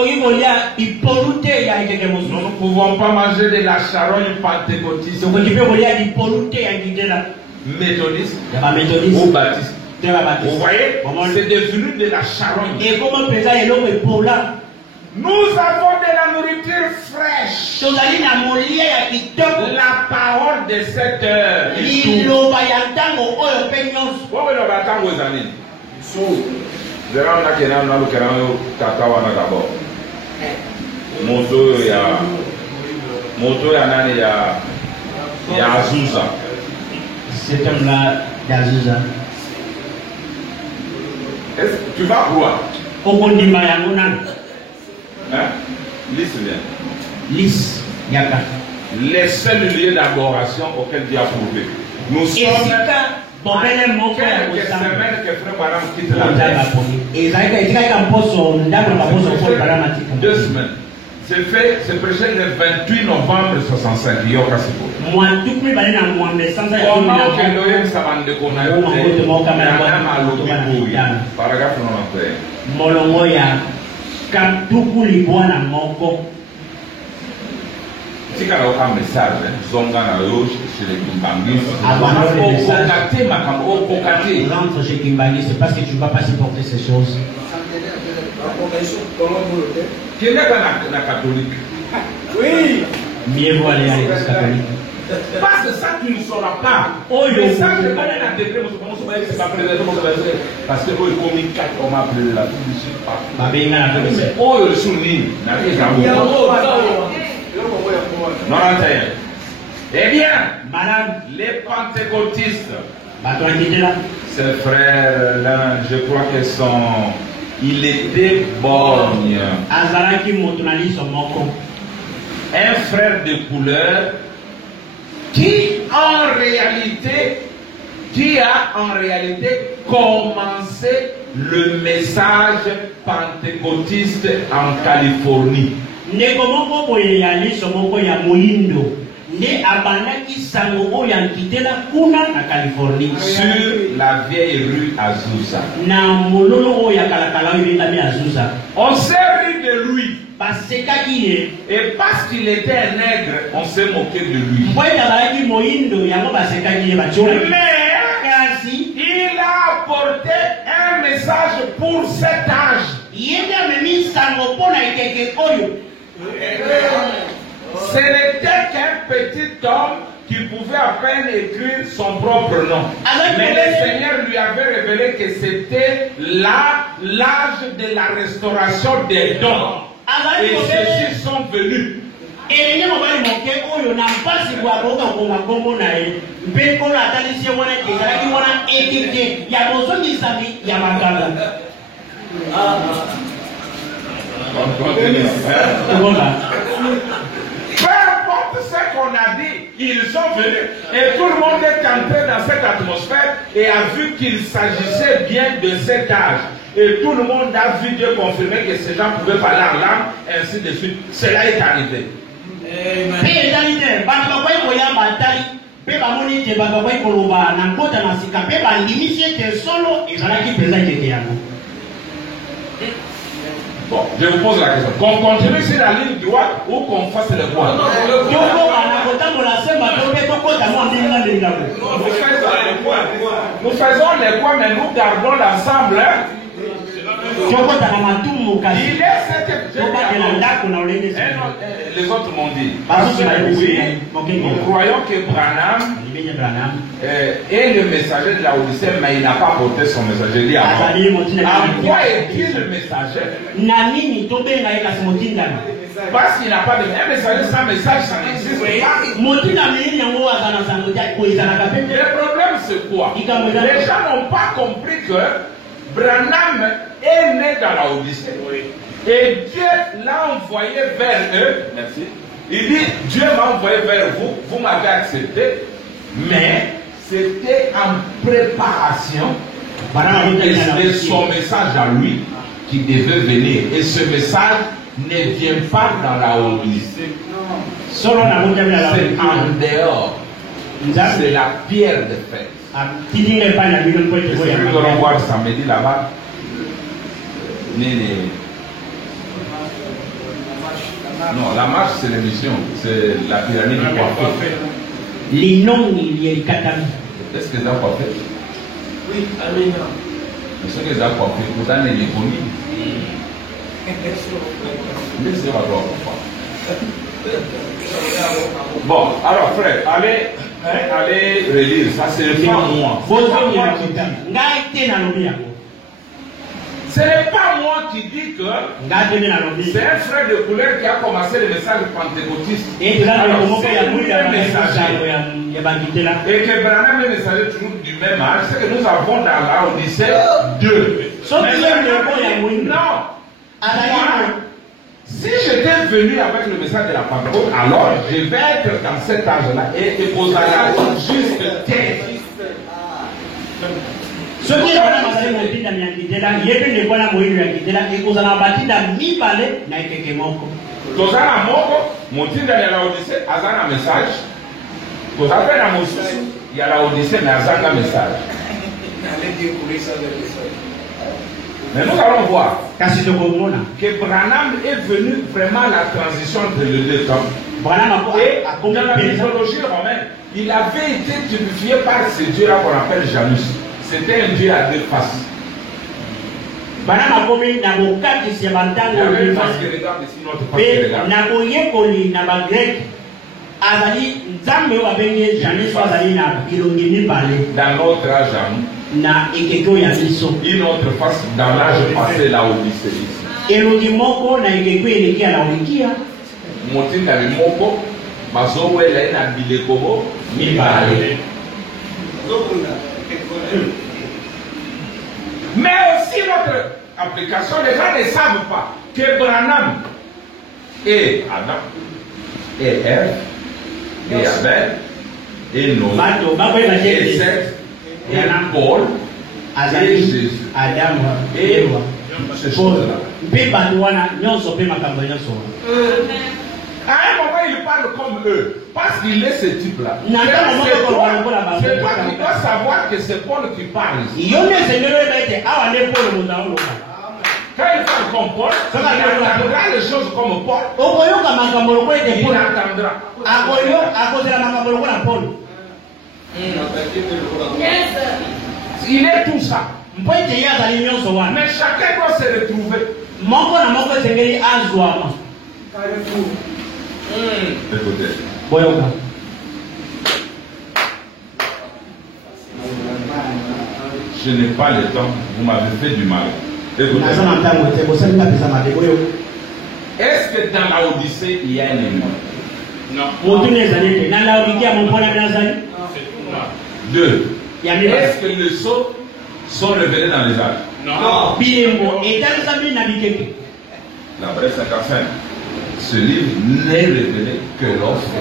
ne pouvons pas manger de la charogne pentecôtiste, méthodiste ou baptiste. Vous voyez, c'est devenu de la charogne. Nous avons de la nourriture fraîche. La parole de cette heure. Moto ya nani ya Azusa. Cet homme-là d'Azusa. Est-ce que tu vas croire? Hein? Lisse bien. Lisse, yaka. Les seuls lieux d'adoration auxquels Dieu a prouvé. Nous sommes quelques semaines que Frère Branham quitte la terre. 2 semaines. c'est prêché le 28 novembre 65. Comment que l'OM s'avance de paragraphe 91. Molongo ya Kamtuku Libwana Moko. Si tu as un message, Zonga na Roche, chez les Kimbangis, rentre chez Kimbangis, c'est parce que tu ne vas pas supporter ces choses. Qui est la catholique? Oui. Mieux vaut aller à l'église catholique. Parce que ça, tu ne sauras pas. Oh, le ça, je connais la décret, c'est pas présent, parce que il communique 4 hommes après la publicité. Oh, le souligne, n'a rien. Eh bien, madame, les pentecôtistes, ces frères-là, je crois qu'ils sont. Il était borgne. Un frère de couleur qui a en réalité commencé le message pentecôtiste en Californie. Sur la vieille rue Azusa. On s'est ri de lui. Et parce qu'il était un nègre, on s'est moqué de lui. Mais il a apporté un message pour cet âge. Ce n'était qu'un petit homme qui pouvait à peine écrire son propre nom. Mais le Seigneur lui avait révélé que c'était l'âge de la restauration des dons. Et ceux-ci sont venus. Peu importe ce qu'on a dit, ils sont venus. Et tout le monde est entré dans cette atmosphère et a vu qu'il s'agissait bien de cet âge. Et tout le monde a vu Dieu confirmer que ces gens pouvaient parler en langue, ainsi de suite. Cela est arrivé. Bon, je vous pose la question. Qu'on continue sur la ligne droite ou qu'on fasse le point? Nous faisons les points, mais nous gardons l'ensemble. Il est cette... Les autres m'ont dit. Oui, nous croyons que Branham est le messager de la Odyssée, mais il n'a pas porté son messager. Il dit en quoi est-il le messager? Parce qu'il n'a pas de messager sans message, ça n'existe pas. Le problème, c'est quoi? Les gens n'ont pas compris que Branham est né dans la Odyssée. Et Dieu l'a envoyé vers eux. Merci. Il dit, Dieu m'a envoyé vers vous, vous m'avez accepté, mais c'était en préparation. Et c'était son message à lui qui devait venir. Et ce message ne vient pas dans la Odyssée. C'est en dehors. C'est la pierre de fête. Nous allons voir samedi là-bas. Non, la marche c'est l'émission, c'est la pyramide du coiffeur. Les noms, il y a les katami. Est-ce que ça a coiffé? Oui, amen. Mais ce que ça a coiffé, vous avez les commis. Laissez-moi voir. Bon, alors frère, allez relire, ça c'est pas moi. Ce n'est pas moi qui dis que c'est un frère de couleur qui a commencé le message pentecôtiste. Alors, c'est un messager. Et que Branham est messager toujours du même âge. C'est que nous avons dans la Odyssée 2. Non. Si j'étais venu avec le message de la Pentecôte, alors je vais être dans cet âge-là et poser juste tête. Ce qui est là, Tozana moko, motinda ya la Odyssée, azana message. Tozana na mosusu, ya la Odyssée, mais azana message. Mais nous allons voir que Branham est venu vraiment à la transition entre les deux temps. Et dans la mythologie romaine, il avait été typifié par ce dieu-là qu'on appelle Janus. C'était un dieu à deux faces. Il y avait une face qui regarde ici, notre face qui regarde. Dans notre âge, une autre face dans l'âge passé, la Odyssée. Motinda moko bazowela ina bilekobo mibale. Mais aussi notre application, les gens ne savent pas que Branham et Adam et Ève et Abel et Noé et Seth et Paul et Jésus et ces choses-là. À un moment, il parle comme eux, parce qu'il est ce type-là. C'est toi qui dois savoir que c'est Paul qui parle ici. Quand il parle comme Paul, il entendra les choses comme Paul. Il entendra. Il est tout ça. Mais chacun doit se retrouver. Écoutez. Je n'ai pas le temps, vous m'avez fait du mal. Écoutez. Est-ce que dans la Odyssée il y a un ennemi? Non. Deux. Est-ce que les sceaux sont révélés dans les âges? Non. La vraie 55. Ce livre n'est révélé que lorsque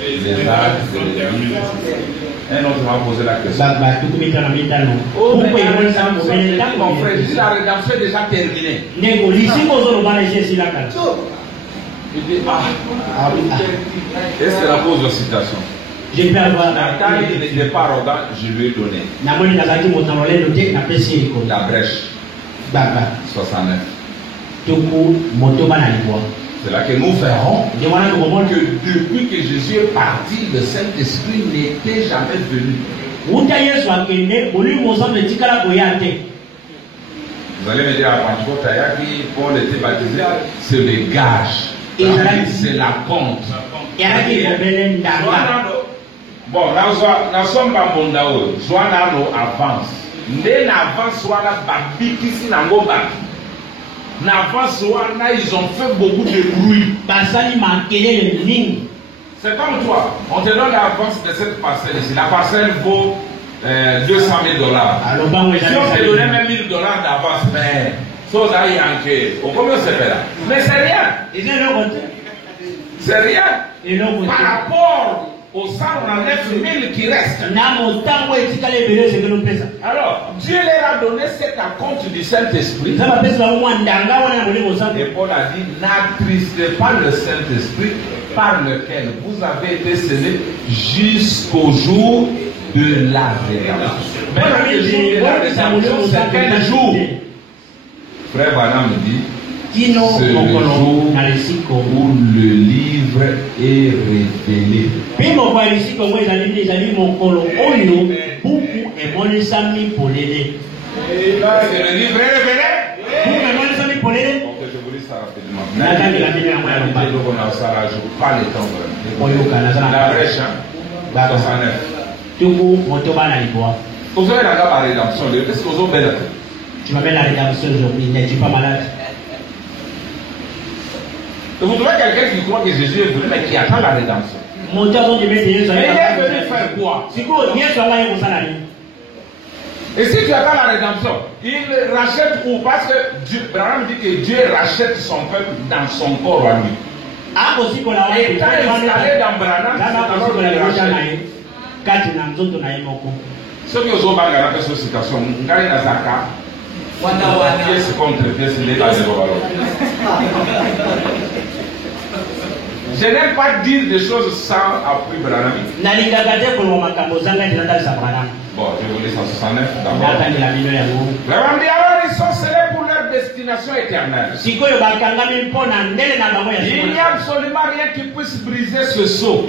les âges de l'Église. Un autre m'a posé la question. Oh, mais mon frère, dit la rédemption est déjà terminée. Il dit, est-ce que la pose de citation? Quand il n'était pas arrogant, je lui ai donné. La brèche. 69. C'est là que nous verrons que depuis que Jésus est parti, le Saint-Esprit n'était jamais venu. Vous allez me dire à Pentecôte, Paul était baptisé, c'est le gage. C'est la compte. Bon, nous sommes pas bondao. Joanano avance. Mais n'avance soit là, babikisi nangoba. N'avance soit là, ils ont fait beaucoup de bruit. C'est comme toi. On te donne l'avance de cette parcelle ici. La parcelle vaut $200,000. Si on te donnait même $1,000 d'avance, mais ça y est en combien c'est là? Mais c'est rien. C'est rien. Par rapport au 109 000 qui restent. Alors, Dieu leur a donné cet acompte du Saint-Esprit. Et Paul a dit, n'attristez pas le Saint-Esprit par lequel vous avez été scellés jusqu'au jour de la rédemption. Mais le jour de la rédemption, c'est quel jour? Frère Branham dit, c'est le jour où le livre est révélé. C'est le livre est révélé. Ok, je vous lis ça rapidement. Je vous parle le temps. La brèche, 69. Vous avez la rédemption. Qu'est-ce que vous avez? Tu m'appelles la rédemption aujourd'hui, n'es-tu pas malade? Vous trouvez quelqu'un qui croit que Jésus est venu, mais qui attend la rédemption. Il est venu faire quoi? Et si tu attends la rédemption, il rachète où? Parce que Branham dit que Dieu rachète son peuple dans son corps à lui. Et quand il est allé dans Branham, c'est alors qu'il rachète. Ceux qui ont la ressuscitation, Ngari Nazaka, pièce contre pièce, il est dans le Je n'aime pas dire des choses sans appui Branham. Bon, je vous lis 169 d'abord. Alors ils sont scellés pour leur destination éternelle. Il n'y a absolument rien qui puisse briser ce sceau.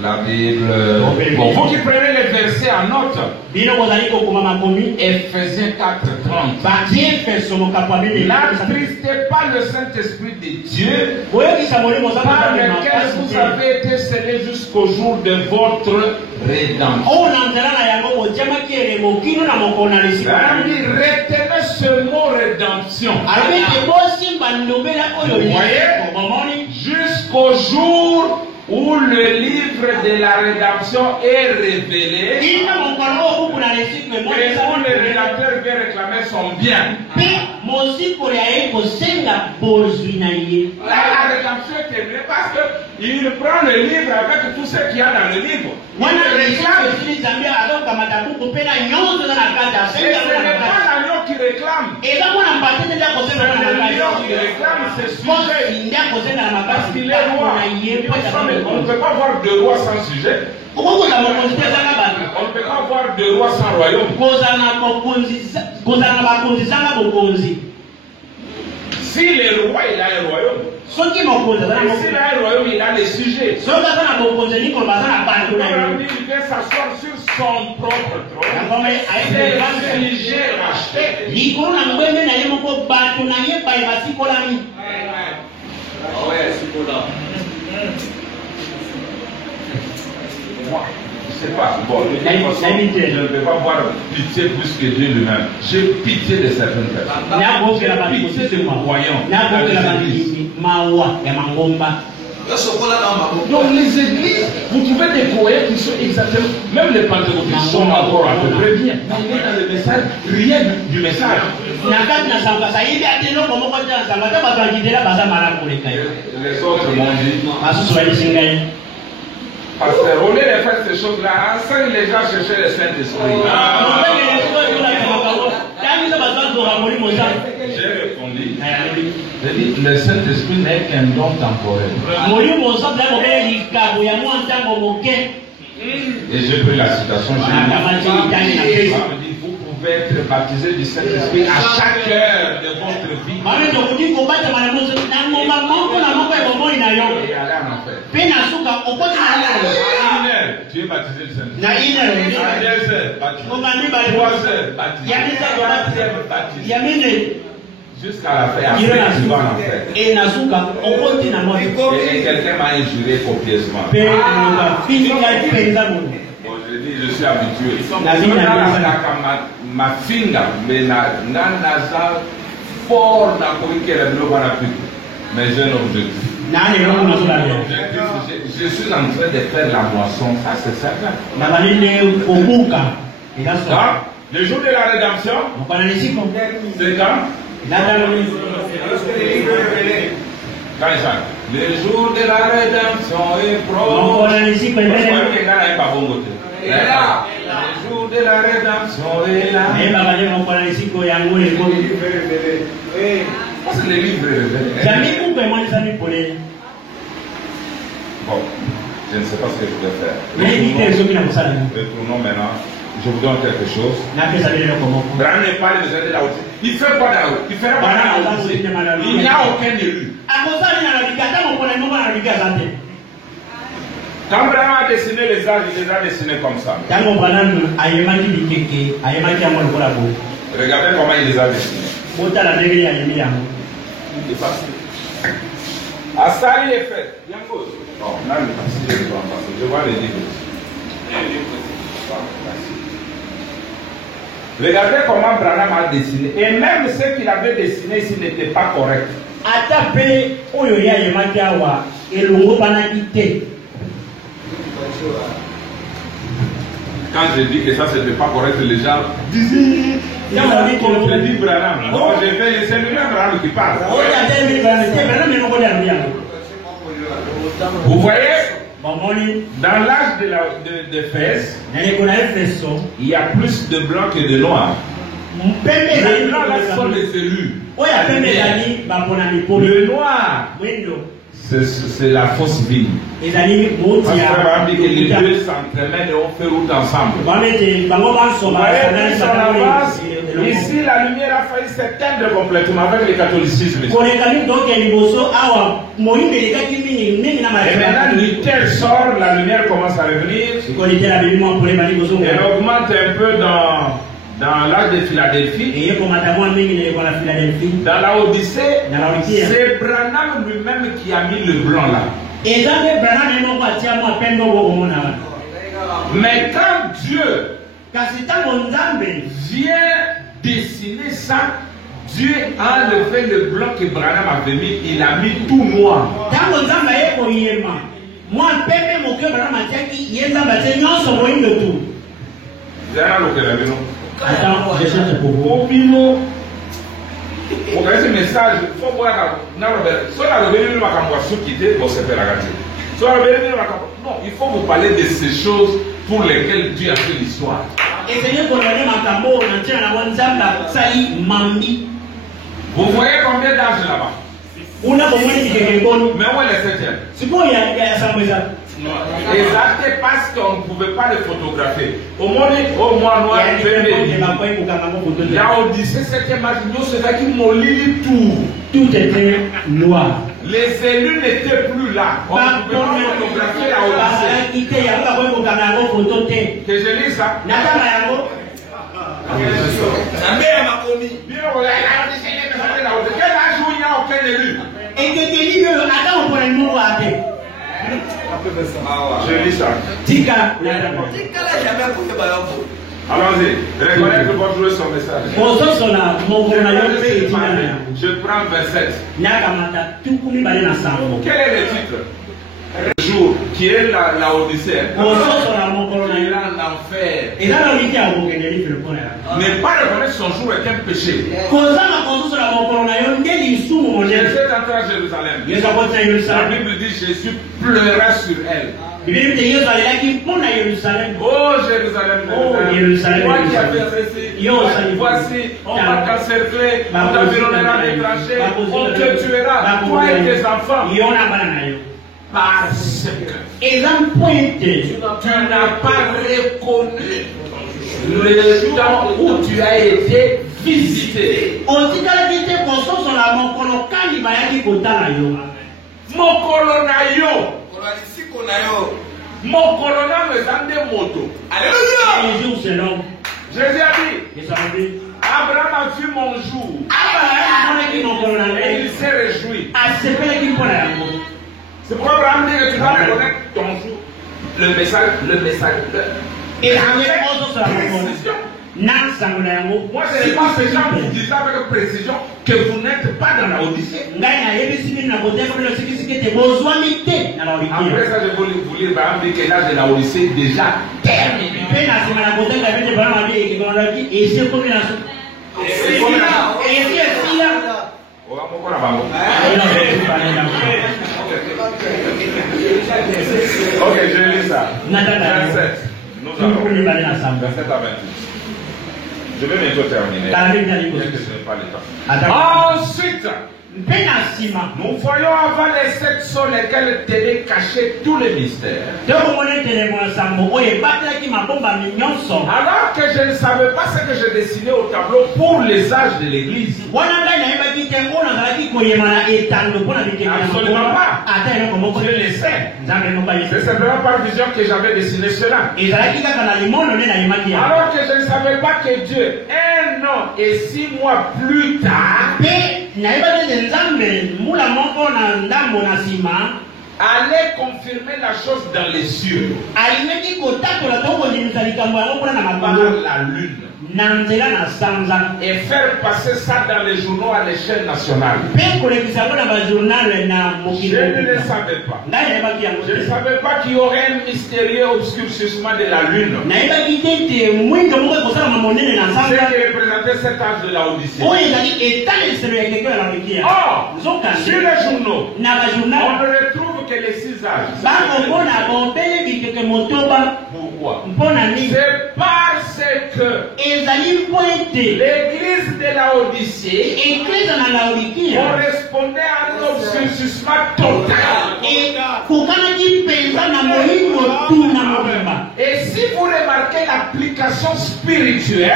La Bible. Bon, vous qui prenez les versets en note. Ephésiens 4:30. N'attristez pas le Saint-Esprit de Dieu, par lequel vous avez été scellés jusqu'au jour de votre rédemption. Retenez ce mot rédemption. Vous voyez, jusqu'au jour où le livre de la rédemption est révélé, et où le rédempteur veut réclamer son bien. Là, la rédemption est terminée parce qu'il prend le livre avec tout ce qu'il y a dans le livre. Il réclame. Et ce n'est pas l'agneau qui réclame. C'est le lion qui réclame ce sujet. Parce qu'il est roi. On ne peut pas voir de roi sans sujet. On ne peut pas voir de roi sans royaume. Si le roi il a un royaume, s'il a un royaume, il a les sujets. Il vient s'asseoir sur son propre trône. C'est le sujet racheté. Moi, je ne sais pas. Bon, je ne vais pas voir pitié plus que Dieu lui-même. J'ai pitié de certaines personnes. J'ai pitié de mon croyant. Donc les églises, vous trouvez des croyants qui sont exactement, même les pentecôtistes sont encore à peu près bien. Mais il est dans le message, rien du message. Les autres m'ont dit, parce que René les fait ces choses-là, sans les gens chercher le Saint-Esprit. J'ai répondu, j'ai dit, le Saint-Esprit n'est qu'un don temporel. Et j'ai pris la citation, j'ai dit, vous pouvez être baptisé du Saint-Esprit à chaque heure de votre vie. Et aller en enfer. Tu es baptisé du Saint-Esprit. À 2 heures, baptisé. 3 heures, baptisé. Jusqu'à la fin, après tu vas en enfer. Et quelqu'un m'a injuré copieusement. Bon, je dis, je suis habitué. Ma finga, mais naza fort na koikele bloba na pique. Mais j'ai un objectif. Je suis en train de faire la moisson, ça c'est certain. Le jour de la rédemption, c'est quand? Le jour de la rédemption est proche. Le jour de la rédemption est là. Parce que les livres bon, je ne sais pas ce que je vais faire. Retournons maintenant. Je vous donne quelque chose. Branham n'est pas le besoin de la haute. Il fait quoi là? Il fait pas la haute. Il n'y a aucun élu. Quand Branham a dessiné les âges, il les a dessinés comme ça. Regardez comment il les a dessinés. Asali est fait. Bien gauche. Non, là, je vois les livres. Regardez comment Branham a dessiné. Et même ce qu'il avait dessiné ici n'était pas correct. Quand je dis que ça c'était pas correct, les gens disaient contredit Branham. Non, c'est lui-même Branham qui parle. Vous voyez, dans l'âge d'Éphèse, il y a plus de blancs que de noirs. Les blancs là sont les élus. Le noir, c'est la fausse vie. Parce qu'on dit que les deux s'entraînent et on fait route ensemble. Ici, la lumière a failli s'éteindre complètement avec le catholicisme. Et maintenant, Luther sort, la lumière commence à revenir. Elle augmente un peu dans l'âge de Philadelphie. Dans la Odyssée, c'est Branham lui-même qui a mis le blanc là. Mais quand Dieu vient dessiner ça, Dieu a enlevé le blanc que Branham avait mis, il a mis tout noir. Attends, je cherche pour vous. Vous voyez ce message, il faut voir non, il faut vous parler de ces choses pour lesquelles Dieu a fait l'histoire. Vous voyez combien d'âge là-bas? Mais où est le septième? Exactement parce qu'on ne pouvait pas le photographier. Au moins noir, la Odyssée, c'était maintenant, c'est qui m'ont lu tout. Tout était noir. Les élus n'étaient plus là. On ne pouvait pas photographier la Odyssée. Que je lis ça. Quel âge où il n'y a aucun élu? Et que tu lis, attends, on pourrait nous voir. Je lis ça. Allons-y. Reconnaître votre jouer son message. Je prends verset. Quel est le titre? Le jour qui est la Odyssée. Il est en enfer. Ne pas reconnaître son jour est un péché. Jésus est entré à Jérusalem. La Bible dit Jésus pleura sur elle. Oh Jérusalem, moi qui avais ceci, voici, on va t'encercler, on t'environnera d'étrangers, on te tuera, toi et tes enfants. Parce que tu n'as pas reconnu le temps où tu as été visité. Mon colonel me zande moto. Alléluia. Jésus a dit, Abraham a vu mon jour. Et il s'est réjoui. C'est pourquoi Abraham dit que tu dois reconnaître ton jour. Le message. Et avec précision. Moi, je n'ai pas fait ça pour dire avec précision que vous n'êtes pas dans la Odyssée. Après ça, je vais vous lire Abraham dit que l'âge de la Odyssée est déjà terminé. Ok, je lis ça. Verset. Nous allons. Verset à 28. Je vais bientôt terminer. Bien que ce n'est pas le temps. Ensuite, nous voyons avant les 7 sur lesquels tenaient cachés tous les mystères. Alors que je ne savais pas ce que je dessinais au tableau pour les âges de l'église. Absolument pas. Je le sais. C'est simplement par vision que j'avais dessiné cela. Alors que je ne savais pas que Dieu, 1 an et 6 mois plus tard, allait confirmer la chose dans les cieux par la lune et faire passer ça dans les journaux à l'échelle nationale. Je ne le savais pas. Je ne savais pas qu'il y aurait un mystérieux obscurcissement de la lune. C'est qui représentait cet âge de la Odyssée. Or, sur les journaux, on ne retrouve que les 6 âges. Pourquoi? C'est parce c'est que l'église l'église de Laodicée correspondait à un obscurcissement total. Et si vous remarquez l'application spirituelle,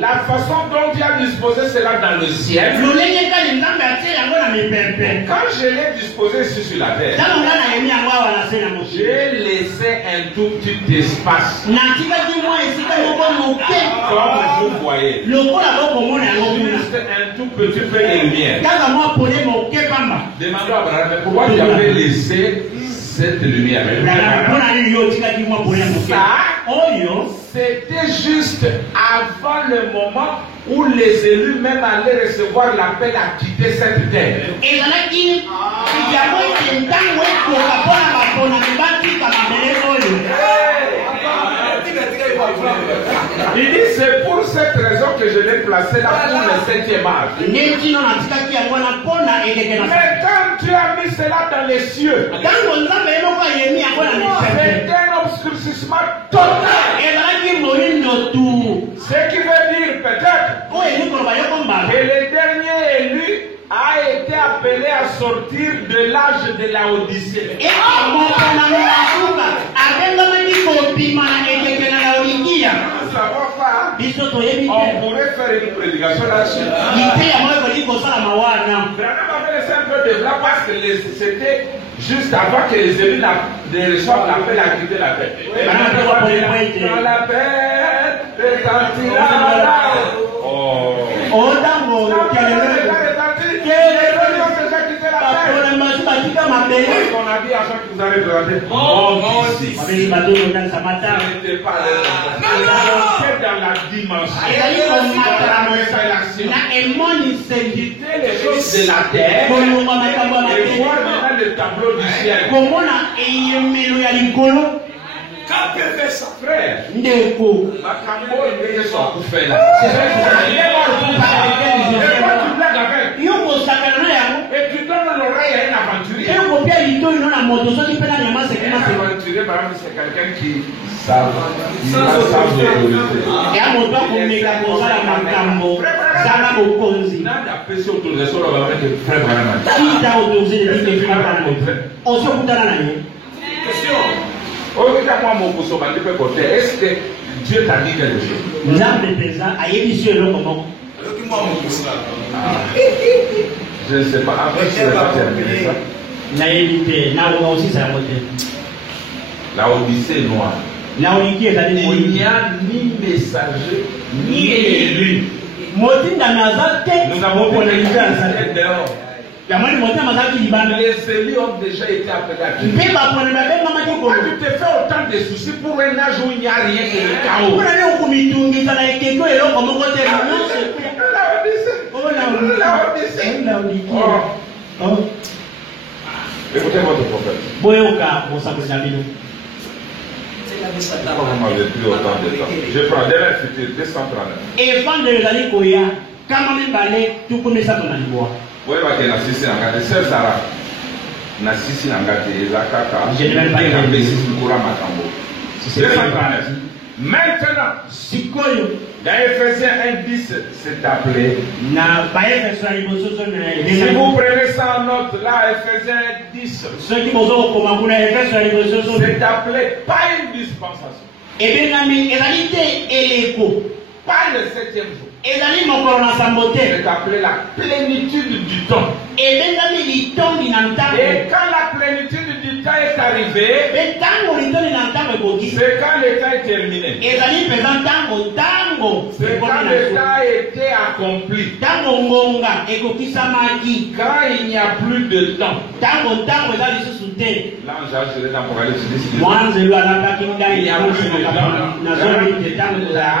la façon dont Dieu a disposé cela dans le ciel, quand je l'ai disposé ici sur la terre, j'ai laissé un tout petit espace. Comme vous voyez, juste un tout petit peu de lumière. Demandez à Abraham, pourquoi tu avais laissé cette lumière? C'était juste avant le moment où les élus même allaient recevoir l'appel à quitter cette terre. Il dit c'est pour cette raison que je l'ai placé là pour le 7e âge. Mais quand tu as mis cela dans les cieux, c'est un obscurcissement total. Ce qui veut dire peut-être que le dernier élu a été appelé à sortir de l'âge de la Odyssée. On pourrait faire une prédication là-dessus. Branham avait laissé un peu de blanc parce que c'était juste avant que les élus reçoivent l'appel à quitter la terre. Dans la paix, retentira là-haut. On a dit à ceux qui vous avez présenté. Dans la dimension. Quitter les choses de la terre et voir maintenant le tableau du ciel. Quand tu fais ça, frère, Makambo est son coup fait là. Et tu donnes l'oreille à un aventurier. Un aventurier, par exemple, c'est quelqu'un qui savent est-ce que Dieu t'a dit quelque chose? Je ne sais pas. Après, tu ne vas pas terminer ça. La Odyssée noire. Il n'y a ni messager, ni élu. Nous avons vu les dehors. Les élus ont déjà été appelés à Dieu. Tu te fais autant de soucis pour un âge où il n'y a rien que le chaos. Écoutez votre prophète. Pourquoi vous m'avez pris autant de temps? Je prends demain futur 239. Oui, parce que la Sissi n'a pas de sœur Sarah. La Sissi n'a pas de Zakaka. Je ne vais pas dire que c'est 239. Maintenant, si dans Ephésiens 1:10, c'est appelé. Si vous prenez ça en note, là, Ephésiens 10, c'est appelé pas une dispensation. Pas le 7e jour. C'est appelé la plénitude du temps. Et quand la plénitude du temps est arrivée, c'est quand le temps est terminé. C'est quand le temps a été accompli. Quand il n'y a plus de temps. L'ange a géré dans l'Apocalypse 10. Il n'y a plus de temps. Là,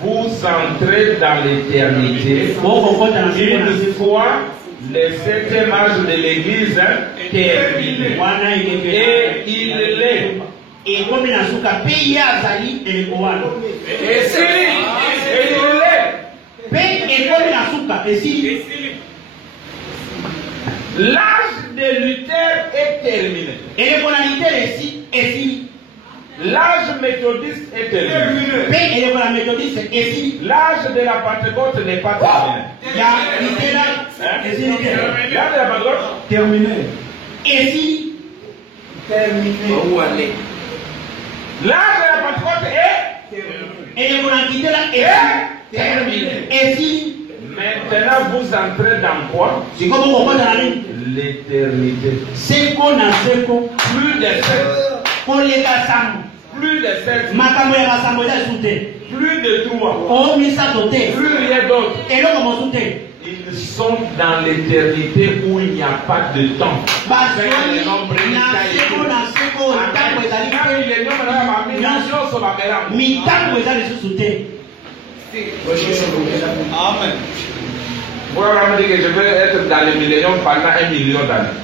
vous entrez dans l'éternité. Une fois le 7e âge de l'église terminé. Et il l'est. Et l'âge de Luther est terminé. Et pour la Luther ici, L'âge méthodiste est terminé. mais et pour la méthodiste ici, L'âge de la Pentecôte n'est pas terminé. il y a Luther L'âge de la Pentecôte terminé. Ici, terminé. L'âge de la Pentecôte est terminé. Et pour la Luther est terminé. Ici, maintenant vous entrez dans quoi? c'est comme on comprend dans la ligne. L'éternité. C'est qu'on a ce qu'on. Plus de sexe. Pour les Kassam. Plus de sexe. Makambo ya Kassam ya soute. Plus de toi. Oh, mais ça doté. Plus rien d'autre. Et là, comment soute? Ils sont dans l'éternité où il n'y a pas de temps. Amen. Vous avez dit que je vais être dans les milléniums pendant 1 million d'années.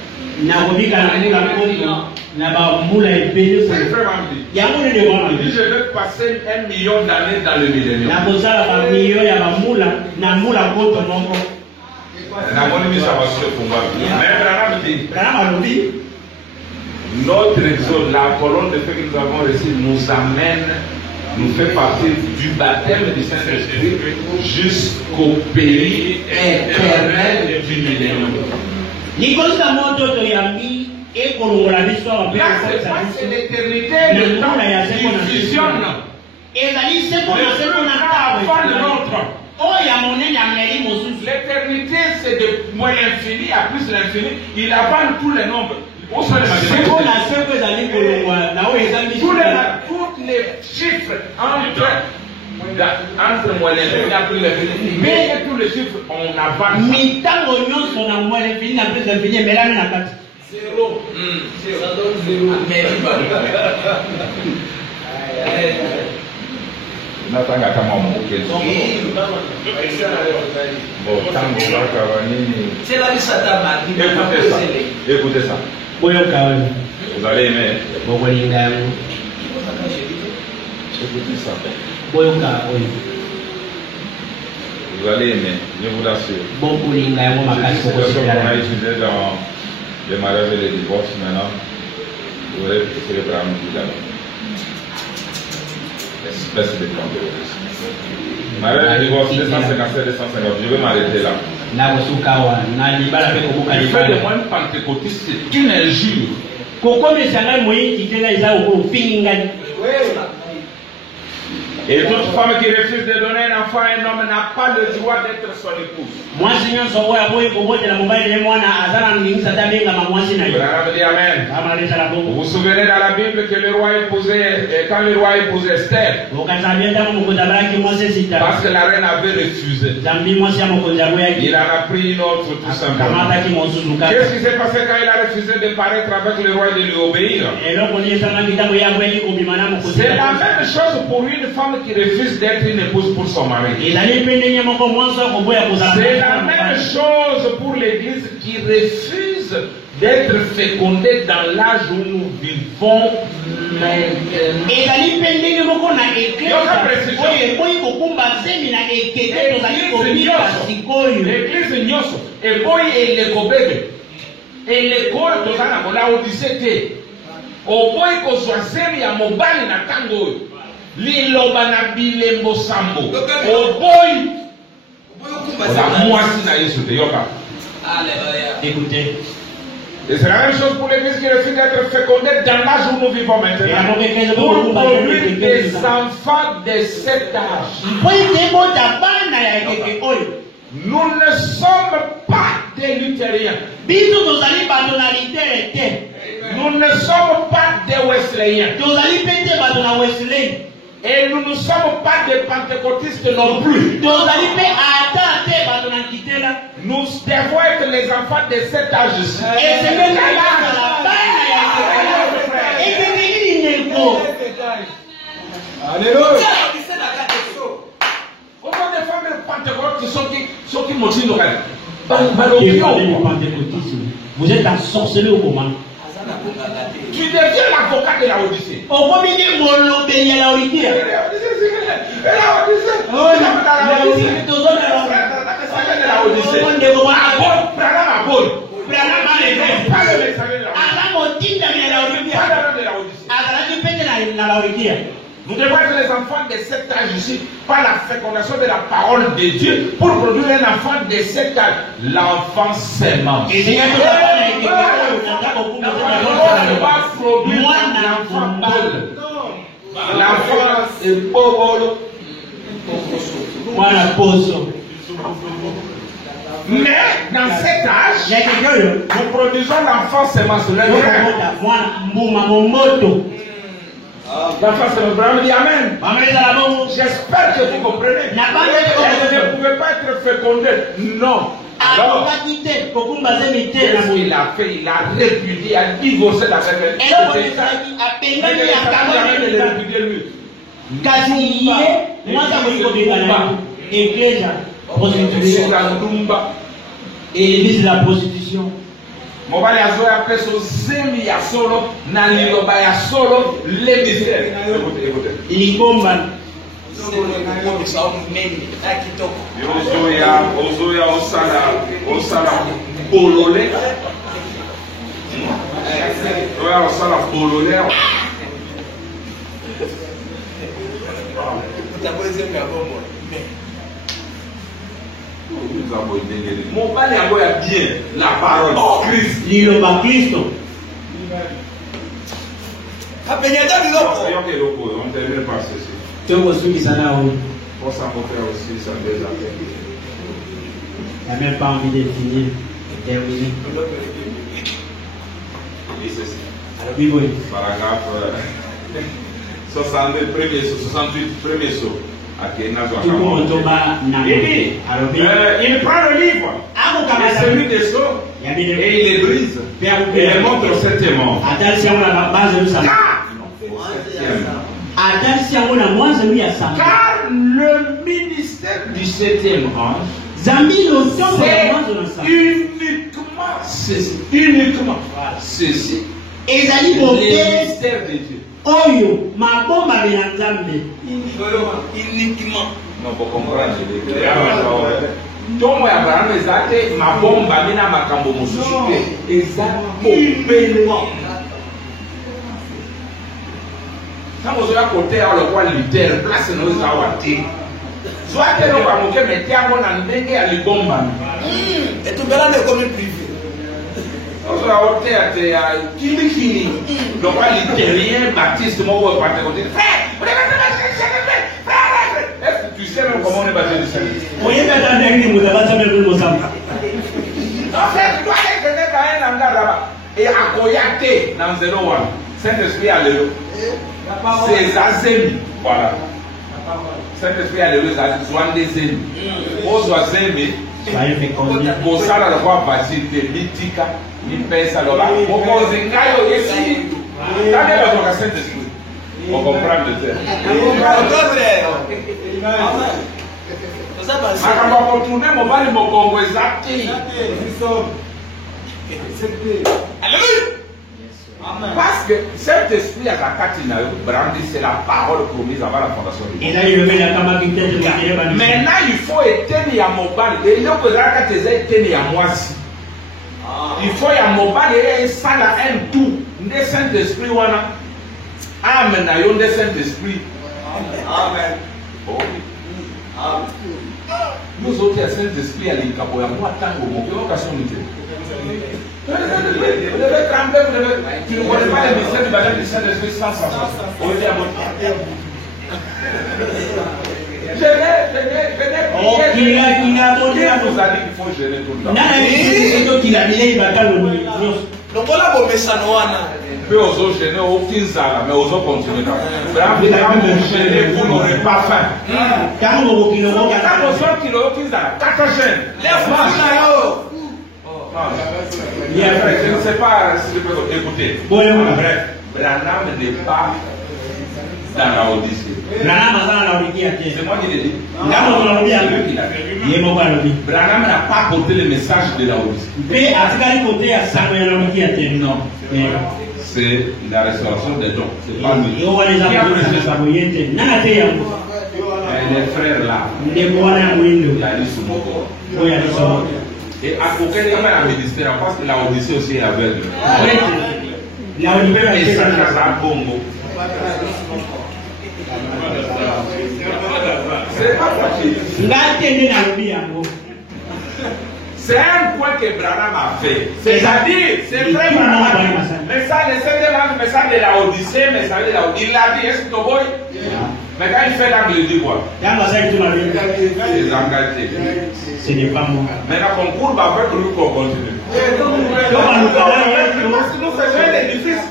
C'est je vais passer 1 million d'années dans le millénium. Notre exode, la colonne de feu que nous avons reçue, nous amène, nous fait partie du baptême du Saint-Esprit jusqu'au pays éternel du millénium. Là, c'est l'éternité, le temps qui fusionne. Avant le nôtre. L'éternité, c'est de moins l'infini à plus l'infini. Il avale tous les nombres. Tous les chiffres entre moins l'infini et plus l'infini. Mais tous les chiffres, on avance. Zéro. Ça donne zéro. C'est la vie satanique. Écoutez ça. Vous allez aimer. Écoutez ça. Vous allez aimer, je vous l'assure. C'est une situation qu'on a utilisée dans les mariages et les divorces maintenant. Vous aurez célébrer un milliard. Espèce de controverse. Mariage et divorce 257, 250. Je vais m'arrêter là. Le fait de moine pentecôtiste, c'est une injure. Et toute femme qui refuse de donner un enfant à un homme n'a pas le droit d'être son épouse. Vous vous souvenez dans la Bible que le roi épousait, quand le roi épousait Esther, parce que la reine avait refusé, il en a pris une autre tout simplement. Qu'est-ce qui s'est passé quand il a refusé de paraître avec le roi et de lui obéir? C'est la même chose pour une femme qui refuse d'être une épouse pour son mari. C'est la même chose pour l'église qui refuse d'être fécondée dans l'âge où nous vivons maintenant. L'église nyoso et boy et les kobebe et les koyo tozana kola odisete o boy ko swasemi ya mobali na tango liloba na bilembo sambo o boy la mwasi na Yesu te yoka. Écoutez. Et c'est la même chose pour l'église qui refuse d'être fécondée dans l'âge où nous vivons maintenant. Pour produire des enfants de cet âge. Nous ne sommes pas des luthériens. Nous ne sommes pas des wesleyens. Et nous ne sommes pas des pentecôtistes non plus. Nous devons être les enfants de cet âge-ci. Alléluia. Comment des femmes pentecôtistes sont qui motivent nos rêves? Vous êtes un sorceleur au commun. Tu deviens l'avocat de la Odyssée. Branham pas le messager de la Laodicea. Nous devons être les enfants de cet âge ici, par la fécondation de la parole de Dieu, pour produire un enfant de cet âge. L'enfant s'aimant. L'enfant est pauvre. Mais dans cet âge, nous produisons l'enfant s'aimant. L'enfant s'aimant. Dit Amen. J'espère que vous comprenez. Elle ne pouvait pas être fécondée. Non. Alors, qu'est-ce qu'il a fait? Il a répudié, il a divorcé la femme. Il a répudié lui. Et l'église de la prostitution. Mobali azo ya peso zemi ya solo na liloba ya solo le misère. Ligomba. Ozoya osala bolole. Oya osala bolole. Mon père est bien la parole. Oh Christ. Liloba Christo. On termine par ceci. Pour s'en faire aussi, ça déjà fait. Il n'a même pas envie de finir et terminer. Oui, c'est ça. Alors, oui, oui. Paragraphe 62, premier saut, 68, premier saut. Il prend le livre, et celui des sceaux, et il les brise, et il montre au septième ange. Car le ministère du septième ange, c'est uniquement ceci, le ministère de Dieu. Oyo, ma bomba de la Nzambe. Uniquement. Non, pour comprendre. Tomo ya Abraham ezate ma bomba mina makambo mosusu te. Exactement. Quand vous avez côté à le roi Luther, place nos zawati. Soit que nous avons que mettre à mon andenge à libomba. Et tout bela ne comme privé. On va au théâtre à Kili. Le roi luthérien baptiste mon roi pentecôté. Est-ce que tu sais même comment on est baptisé du Seigneur? Oui, mais dans les gens, vous avez jamais vu le Mozambique. En fait, tu dois être dans un hangar là-bas. Et à Koyate, dans Zéro One, Saint-Esprit Alléluia. C'est Zazemi. Voilà. Saint-Esprit Alléluia, Zazemi Zemi. Ozo Zemi. Pour ça, le roi Basile, Mitika, il paye ça là-bas. Pour poser un caillou ici. Quand il y a le Saint-Esprit. On comprend le terme. Makambo kotourner mobali mokongo ezaki. Parce que cet esprit à Katina brandi, c'est la parole promise avant la fondation du monde. Maintenant il faut éteindre à mobali. Et il faut éteindre à moi. Il faut à mobali et ça la un tout. Des Saint-Esprit wana. Amen. Ayon des Saint-Esprit. Amen. Oh oui. Nous autres, il y a Saint-Esprit à l'Incapo, il y a moi tango, mon cœur, occasion de Dieu. Vous devez trembler, vous devez. Tu ne connais pas les mystères du baptême du Saint-Esprit sans savoir. Je vous a dit qu'il faut gêner tout le temps. Donc voilà mon message. Peu aux autres gêner aucune salle, mais aux autres continuer. Quand vous gênez, vous n'aurez pas faim. Quand vous gênez, vous n'aurez aucune salle. 4 gênes. Je ne sais pas si je peux écouter. Bref, Branham n'est pas dans la Odyssée. C'est moi qui l'ai dit. Branham n'a pas porté le message de la Odyssée. Non. C'est la restauration des dons. C'est pas lui. Qui a prêché ça? Les frères là. Il a dit sur mon corps. Et à aucun moment la ministère, parce que la Odyssée aussi est aveugle. La On peut Odyssée laisser est ça aveugle. à Bongo. C'est pas facile. Ngatende na lobi yango. C'est un point que Branham a fait. C'est-à-dire, c'est vrai Branham a dit, mais ça, le Saint-Germain, mais ça de la Odyssée, mais ça de la Odyssée. Il l'a dit, est-ce que tu vois? Mais quand il fait l'angle, il dit quoi? Les engagés. Ce n'est pas moi. Mais la concours va faire que nous continue. Donc, Parce que nous faisons l'édifice.